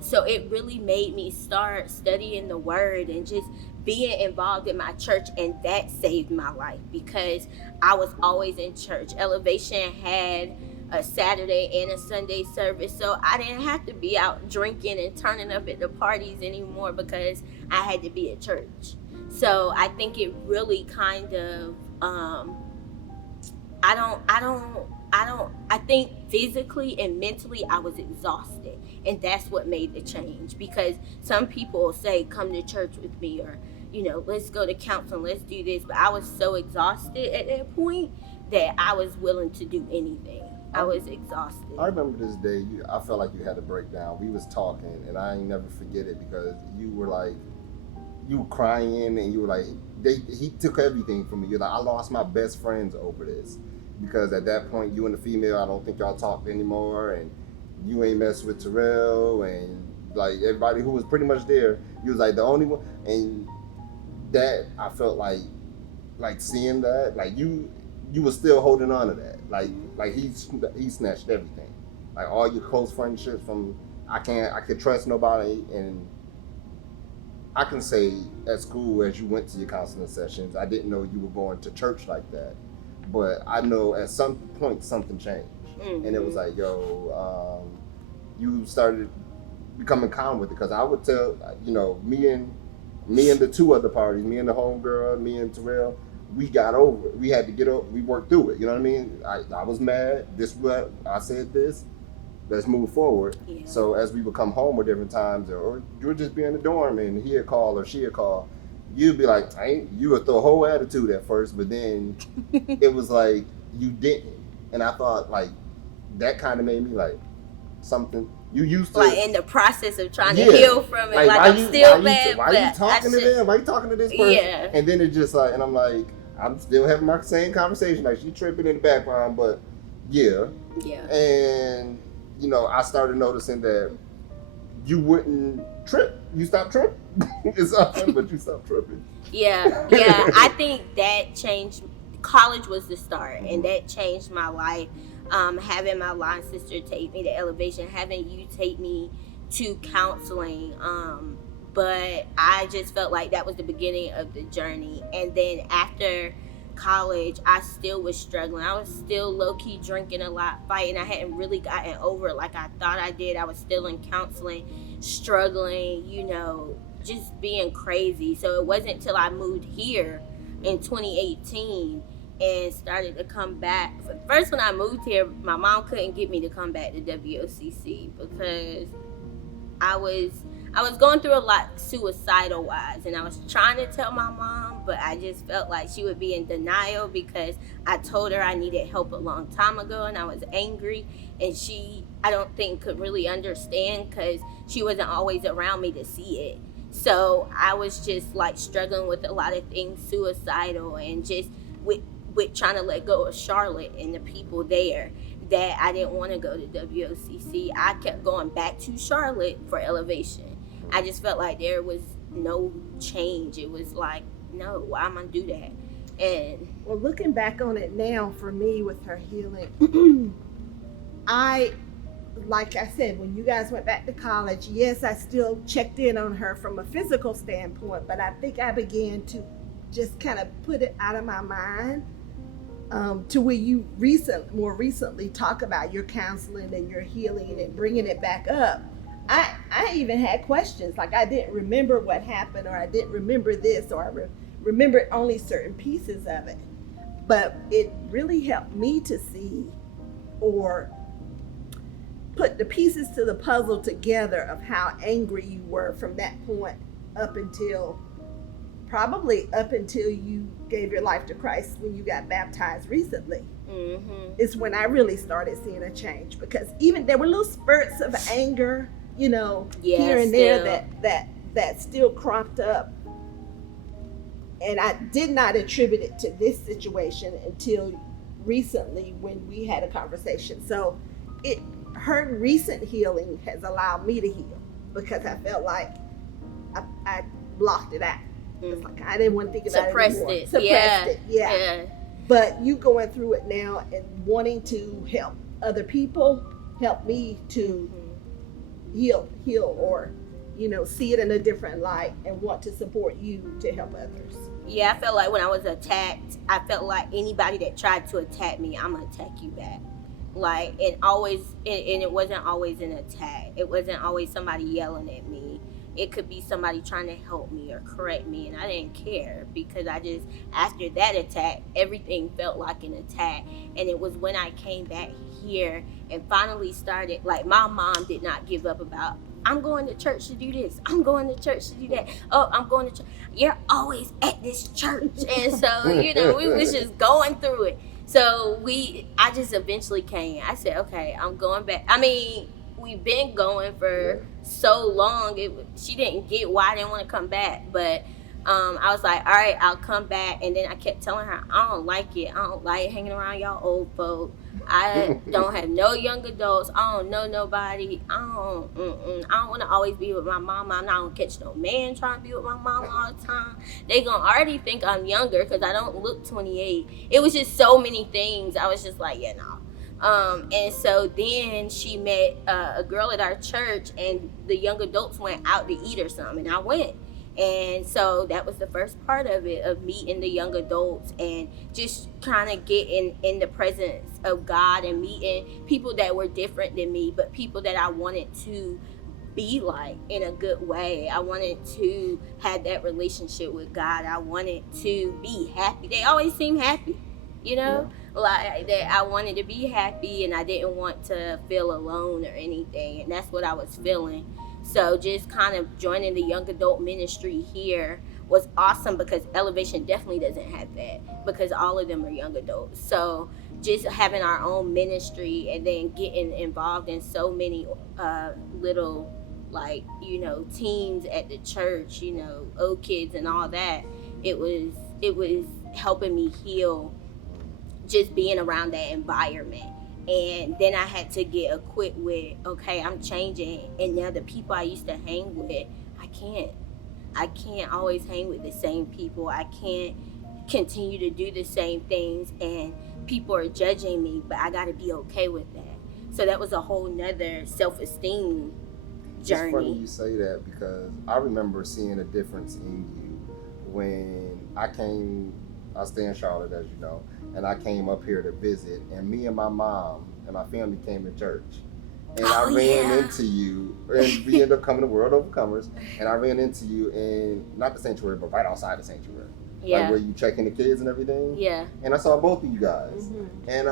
So it really made me start studying the word and just being involved in my church, and that saved my life, because I was always in church. Elevation had a Saturday and a Sunday service, so I didn't have to be out drinking and turning up at the parties anymore, because I had to be at church. So I think it really kind of I think physically and mentally I was exhausted, and that's what made the change. Because some people will say, come to church with me, or, you know, let's go to counseling, let's do this, but I was so exhausted at that point that I was willing to do anything. I was exhausted. I remember this day, I felt like you had a breakdown. We was talking, and I ain't never forget it, because you were like, you were crying, and you were like, he took everything from me. You're like, I lost my best friends over this. Because at that point, you and the female, I don't think y'all talked anymore, and you ain't messed with Terrell, and like everybody who was pretty much there, you was like the only one. And that, I felt like seeing that, like you were still holding on to that. Like he snatched everything. Like all your close friendships from, I could trust nobody. And I can say at school, as you went to your counseling sessions, I didn't know you were going to church like that. But I know at some point something changed. Mm-hmm. And it was like, yo, you started becoming calm with it. Because I would tell, you know, me and the two other parties, me and the homegirl, me and Terrell, we got over it. We had to get over, we worked through it. You know what I mean? I was mad. This what I said this. Let's move forward. Yeah. So as we would come home at different times, or you would just be in the dorm and he'd call or she'd call, you'd be like, you would throw a whole attitude at first, but then it was like you didn't. And I thought like that kind of made me like something you used to, like in the process of trying to heal from it. Like I'm still mad. Why are you talking to them? Why are you talking to this person? Yeah. And then it just like, and I'm like, I'm still having my same conversation. Like she tripping in the background, but yeah. And you know, I started noticing that you wouldn't trip. You stopped tripping. It's something, but you stopped tripping. Yeah. I think that changed. College was the start, and that changed my life. Having my line sister take me to Elevation, having you take me to counseling. But I just felt like that was the beginning of the journey. And then after college, I still was struggling. I was still low-key drinking a lot, fighting. I hadn't really gotten over it like I thought I did. I was still in counseling, struggling, you know, just being crazy. So it wasn't until I moved here in 2018 and started to come back. First, when I moved here, my mom couldn't get me to come back to WOCC because I was going through a lot suicidal wise, and I was trying to tell my mom, but I just felt like she would be in denial because I told her I needed help a long time ago, and I was angry, and she I don't think could really understand because she wasn't always around me to see it. So I was just like struggling with a lot of things, suicidal, and just with trying to let go of Charlotte and the people there, that I didn't want to go to WOCC. I kept going back to Charlotte for Elevation. I just felt like there was no change. It was like, no, why am I gonna do that? And well, looking back on it now, for me with her healing, like I said, when you guys went back to college, yes, I still checked in on her from a physical standpoint, but I think I began to just kind of put it out of my mind, to where you more recently talk about your counseling and your healing and bringing it back up. I even had questions, like I didn't remember what happened, or I didn't remember this, or I remembered only certain pieces of it. But it really helped me to see, or put the pieces to the puzzle together of how angry you were from that point probably up until you gave your life to Christ when you got baptized recently. Mm-hmm. Is when I really started seeing a change, because even there were little spurts of anger, here and there that still cropped up. And I did not attribute it to this situation until recently when we had a conversation. So her recent healing has allowed me to heal, because I felt like I blocked it out. It's like I didn't want to think about it anymore. Suppressed it. Yeah. But you going through it now and wanting to help other people, help me to heal, or see it in a different light, and want to support you to help others. Yeah, I felt like when I was attacked, I felt like anybody that tried to attack me, I'm gonna attack you back. Like, and it wasn't always an attack. It wasn't always somebody yelling at me. It could be somebody trying to help me or correct me, and I didn't care, because after that attack, everything felt like an attack. And it was when I came back here and finally started, like, my mom did not give up about, I'm going to church to do this, I'm going to church to do that, oh, I'm going to church. You're always at this church. And so, we was just going through it. So I just eventually came. I said, okay, I'm going back. I mean, we've been going for so long. She didn't get why I didn't want to come back, but I was like, all right, I'll come back. And then I kept telling her, I don't like it. I don't like hanging around y'all old folk. I don't have no young adults. I don't know nobody. I don't want to always be with my mama. I'm not going to catch no man trying to be with my mama all the time. They going to already think I'm younger because I don't look 28. It was just so many things. I was just like, yeah, no. And so then she met a girl at our church, and the young adults went out to eat or something, and I went. And so that was the first part of it, of meeting the young adults and just trying to get in the presence of God and meeting people that were different than me, but people that I wanted to be like in a good way. I wanted to have that relationship with God. I wanted to be happy. They always seem happy, like that. I wanted to be happy, and I didn't want to feel alone or anything, and that's what I was feeling. So just kind of joining the young adult ministry here was awesome, because Elevation definitely doesn't have that, because all of them are young adults. So just having our own ministry and then getting involved in so many little, like, teams at the church, old kids and all that, it was helping me heal, just being around that environment. And then I had to get equipped with, okay, I'm changing, and now the people I used to hang with, I can't always hang with the same people. I can't continue to do the same things, and people are judging me, but I got to be okay with that. So that was a whole nother self-esteem journey. It's funny you say that, because I remember seeing a difference in you when I stay in Charlotte, as you know, and I came up here to visit, and me and my mom and my family came to church. And I ran into you, and we ended up coming to World Overcomers, and I ran into you in, not the sanctuary, but right outside the sanctuary. Yeah. Like where you checking the kids and everything. Yeah. And I saw both of you guys. Mm-hmm. And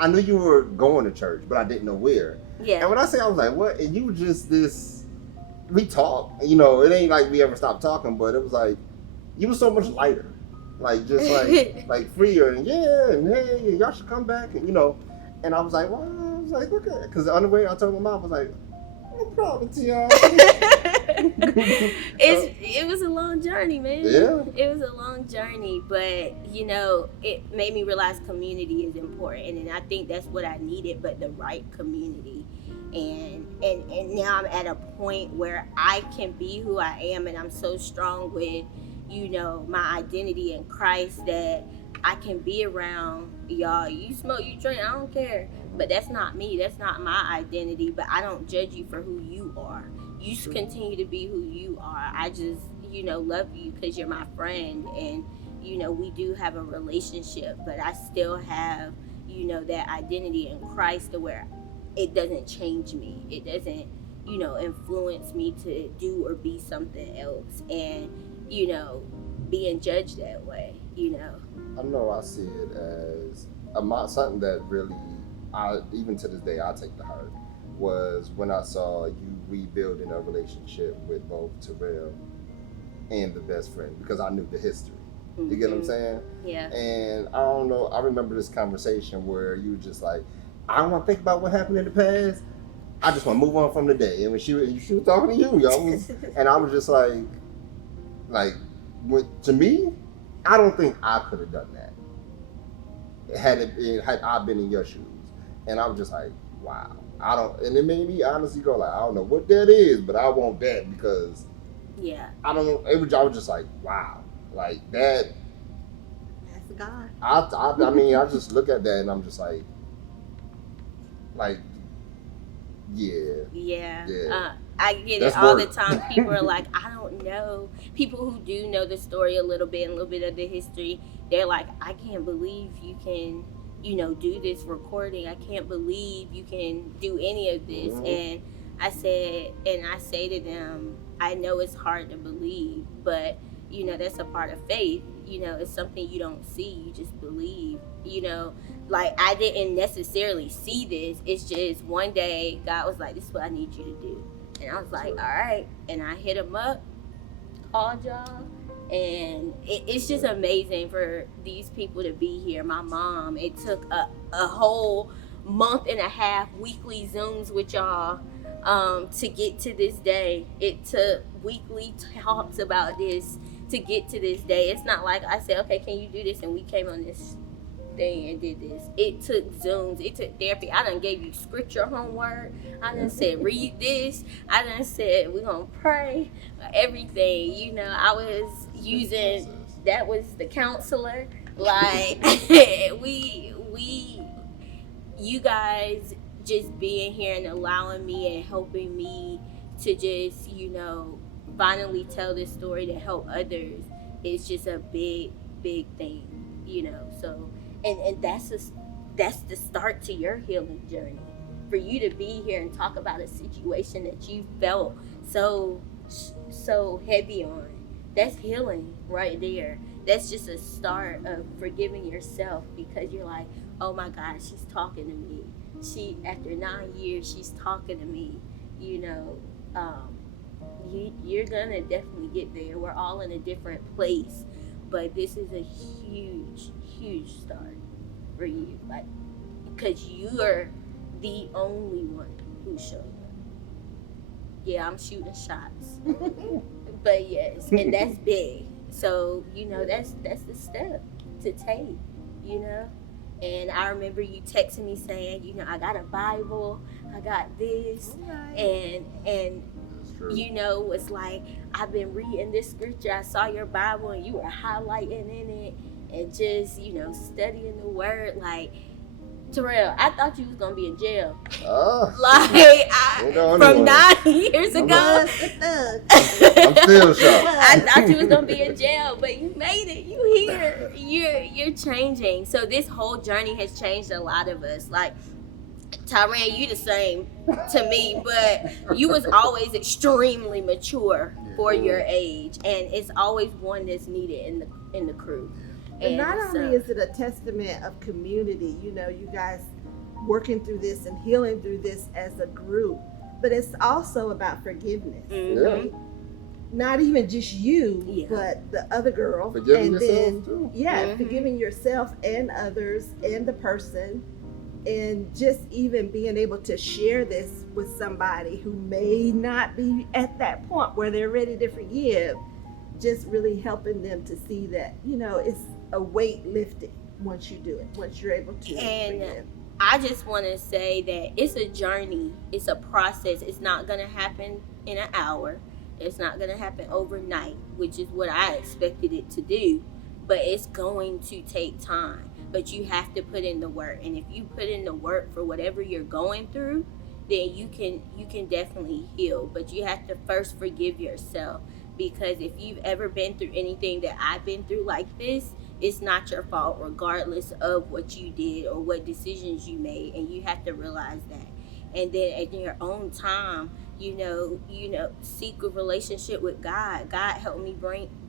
I knew you were going to church, but I didn't know where. Yeah. And when I say, I was like, what? And you were just this, we talked, it ain't like we ever stopped talking, but it was like, you were so much lighter. Like, just like freer, and and hey, y'all should come back, and And I was like, well, I was like, look at it. Because on the way, I told my mom, I was like, I'm proud of Teyonna. It was a long journey, man. Yeah. It was a long journey, but you know, it made me realize community is important, and I think that's what I needed, but the right community. And now I'm at a point where I can be who I am, and I'm so strong with, you know, my identity in Christ that I can be around y'all. You smoke, you drink, I don't care. But that's not me. That's not my identity. But I don't judge you for who you are. You continue to be who you are. I just, you know, love you because you're my friend. And, you know, we do have a relationship. But I still have, you know, that identity in Christ to where it doesn't change me. It doesn't, you know, influence me to do or be something else. And, you know, being judged that way, you know. I know I see it as something that really, even to this day, I take to heart, was when I saw you rebuilding a relationship with both Terrell and the best friend, because I knew the history. You get what I'm saying? Yeah. And I don't know, I remember this conversation where you were just like, I don't want to think about what happened in the past. I just want to move on from the day. And when she was talking to you, and I was just like, to me, I don't think I could have done that had I been in your shoes. And I was just like, wow. And it made me honestly go like, I don't know what that is, but I want that because I don't know. I was just like, wow, like that. That's God. I mean, I just look at that and I'm just like, yeah. I get That's it all work. the time. People are like, I don't know. People who do know the story a little bit of the history, they're like, I can't believe you can, you know, do this recording. I can't believe you can do any of this. And I say to them, I know it's hard to believe, but, you know, that's a part of faith. You know, it's something you don't see, you just believe. You know, like I didn't necessarily see this. It's just one day God was like, this is what I need you to do. And I was like, all right. And I hit him up, called y'all. And it's just amazing for these people to be here. My mom, it took a whole month and a half weekly Zooms with y'all to get to this day. It took weekly talks about this to get to this day. It's not like I said, okay, can you do this? And we came on this thing and did this. It took Zooms. It took therapy. I done gave you scripture homework. I done said, read this. I done said, we're going to pray. Everything. You know, I was using, that was the counselor. Like, you guys just being here and allowing me and helping me to just, you know, finally tell this story to help others is just a big thing, you know. So and that's the start to your healing journey. For you to be here and talk about a situation that you felt so heavy on, that's healing right there. That's just a start of forgiving yourself, because you're like, oh my God, she's talking to me. After 9 years, she's talking to me. You know, you're gonna definitely get there. We're all in a different place, but this is a huge start for you, like, because you're the only one who showed up. Yeah, I'm shooting shots, but yes, and that's big. So, you know, that's the step to take, you know. And I remember you texting me saying, you know, I got a Bible, I got this, and you know, it's like, I've been reading this scripture, I saw your Bible, and you were highlighting in it, and just, you know, studying the word. Like, Terrell, I thought you was gonna be in jail. From 9 years ago, I'm still shocked. I thought you was gonna be in jail, but you made it. You here. You're changing. So this whole journey has changed a lot of us. Like, Tyran, you the same to me, but you was always extremely mature for your age, and it's always one that's needed in the crew. And not only is it a testament of community, you know, you guys working through this and healing through this as a group, but it's also about forgiveness. Mm-hmm. Not even just you, but the other girl. Forgiving yourself too. Forgiving yourself and others and the person. And just even being able to share this with somebody who may not be at that point where they're ready to forgive, just really helping them to see that, it's a weight lifted once you do it, once you're able to forgive. I just want to say that it's a journey, it's a process. It's not going to happen in an hour. It's not going to happen overnight, which is what I expected it to do. But it's going to take time. But you have to put in the work. And if you put in the work for whatever you're going through, then you can definitely heal. But you have to first forgive yourself. Because if you've ever been through anything that I've been through like this, it's not your fault, regardless of what you did or what decisions you made. And you have to realize that. And then at your own time, seek a relationship with God. God helped me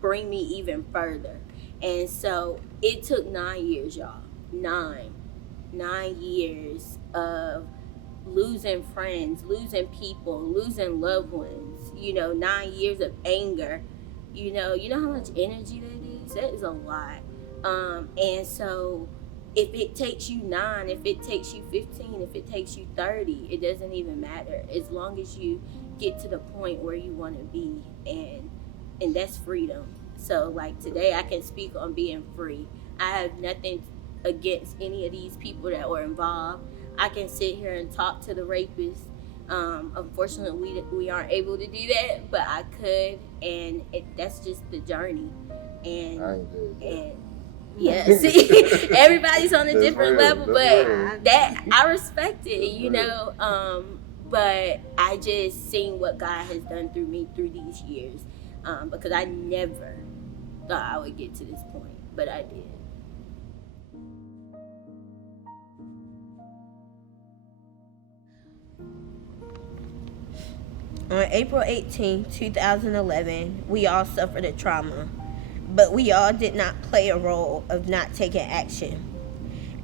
bring me even further. And so it took 9 years, y'all. 9 years of losing friends, losing people, losing loved ones. 9 years of anger. You know how much energy that is? That is a lot. And so if it takes you 9, if it takes you 15, if it takes you 30, it doesn't even matter. As long as you get to the point where you want to be, and that's freedom. So like today I can speak on being free. I have nothing against any of these people that were involved. I can sit here and talk to the rapists. Unfortunately, we aren't able to do that, but I could, and that's just the journey. And yeah, see, everybody's on a different level, but that I respect it, but I just seen what God has done through me through these years, because I never thought I would get to this point, but I did. On April 18, 2011, we all suffered a trauma, but we all did not play a role of not taking action.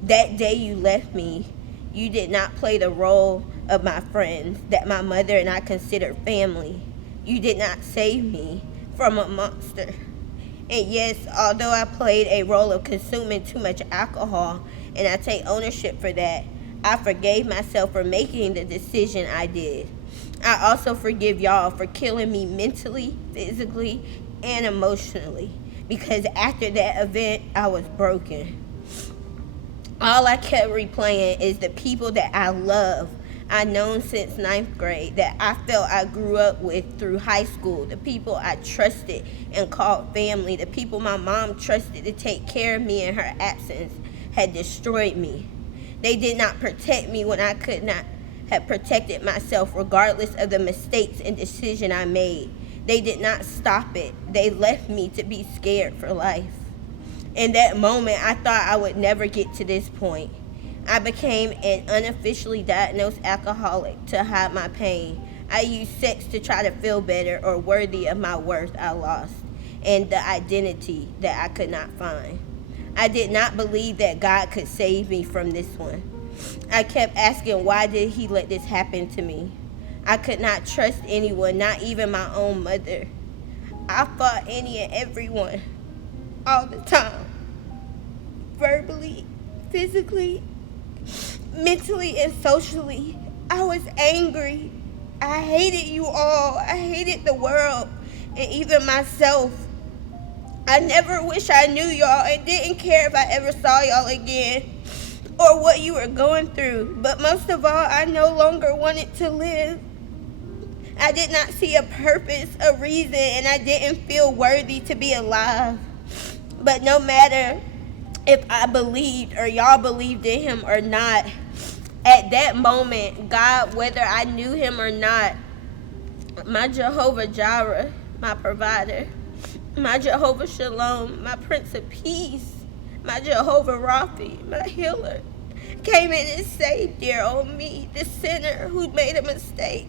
That day you left me, you did not play the role of my friends that my mother and I considered family. You did not save me from a monster. And yes, although I played a role of consuming too much alcohol, and I take ownership for that, I forgave myself for making the decision I did. I also forgive y'all for killing me mentally, physically, and emotionally, because after that event, I was broken. All I kept replaying is the people that I love, I known since 9th grade, that I felt I grew up with through high school, the people I trusted and called family, the people my mom trusted to take care of me in her absence, had destroyed me. They did not protect me when I could not have protected myself, regardless of the mistakes and decision I made. They did not stop it. They left me to be scared for life. In that moment, I thought I would never get to this point. I became an unofficially diagnosed alcoholic to hide my pain. I used sex to try to feel better or worthy of my worth I lost, and the identity that I could not find. I did not believe that God could save me from this one. I kept asking, why did he let this happen to me? I could not trust anyone, not even my own mother. I fought any and everyone, all the time. Verbally, physically, mentally, and socially. I was angry. I hated you all. I hated the world, and even myself. I never wish I knew y'all and didn't care if I ever saw y'all again or what you were going through. But most of all, I no longer wanted to live. I did not see a purpose, a reason, and I didn't feel worthy to be alive. But no matter if I believed or y'all believed in him or not, at that moment, God, whether I knew him or not, my Jehovah Jireh, my provider, my Jehovah Shalom, my Prince of Peace, my Jehovah Rapha, my healer, came in and saved dear old me, the sinner who made a mistake.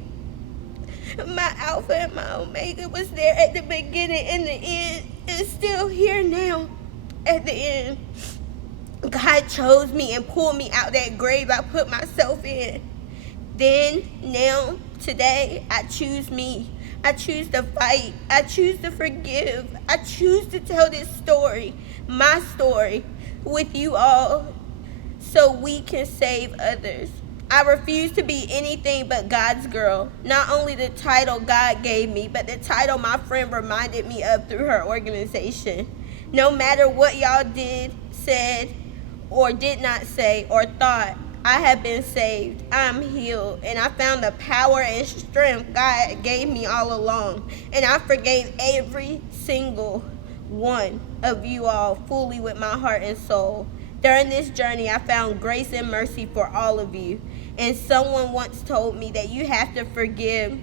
My Alpha and my Omega was there at the beginning and the end, and still here now at the end. God chose me and pulled me out that grave I put myself in. Then, now, today, I choose me. I choose to fight. I choose to forgive. I choose to tell this story, my story, with you all, so we can save others. I refuse to be anything but God's girl. Not only the title God gave me, but the title my friend reminded me of through her organization. No matter what y'all did, said, or did not say, or thought, I have been saved. I'm healed, and I found the power and strength God gave me all along. And I forgave every single one of you all fully with my heart and soul. During this journey, I found grace and mercy for all of you. And someone once told me that you have to forgive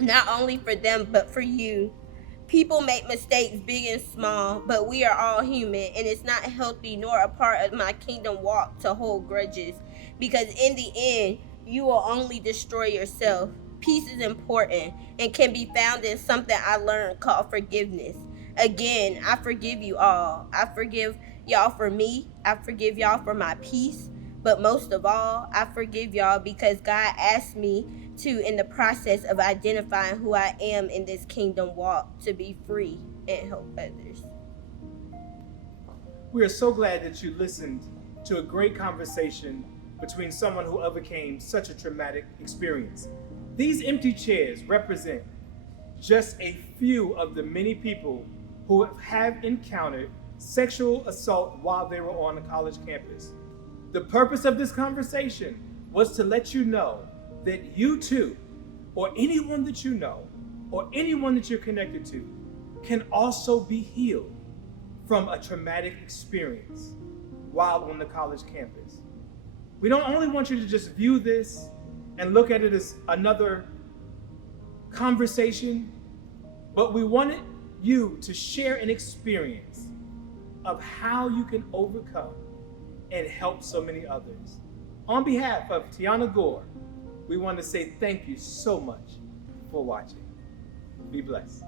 not only for them, but for you. People make mistakes big and small, but we are all human, and it's not healthy nor a part of my kingdom walk to hold grudges, because in the end, you will only destroy yourself. Peace is important and can be found in something I learned called forgiveness. Again, I forgive you all. I forgive y'all for me. I forgive y'all for my peace. But most of all, I forgive y'all because God asked me to, in the process of identifying who I am in this kingdom walk, to be free and help others. We are so glad that you listened to a great conversation between someone who overcame such a traumatic experience. These empty chairs represent just a few of the many people who have encountered sexual assault while they were on a college campus. The purpose of this conversation was to let you know that you too, or anyone that you know, or anyone that you're connected to, can also be healed from a traumatic experience while on the college campus. We don't only want you to just view this and look at it as another conversation, but we wanted you to share an experience of how you can overcome and help so many others. On behalf of Teyonna Gore, we want to say thank you so much for watching. Be blessed.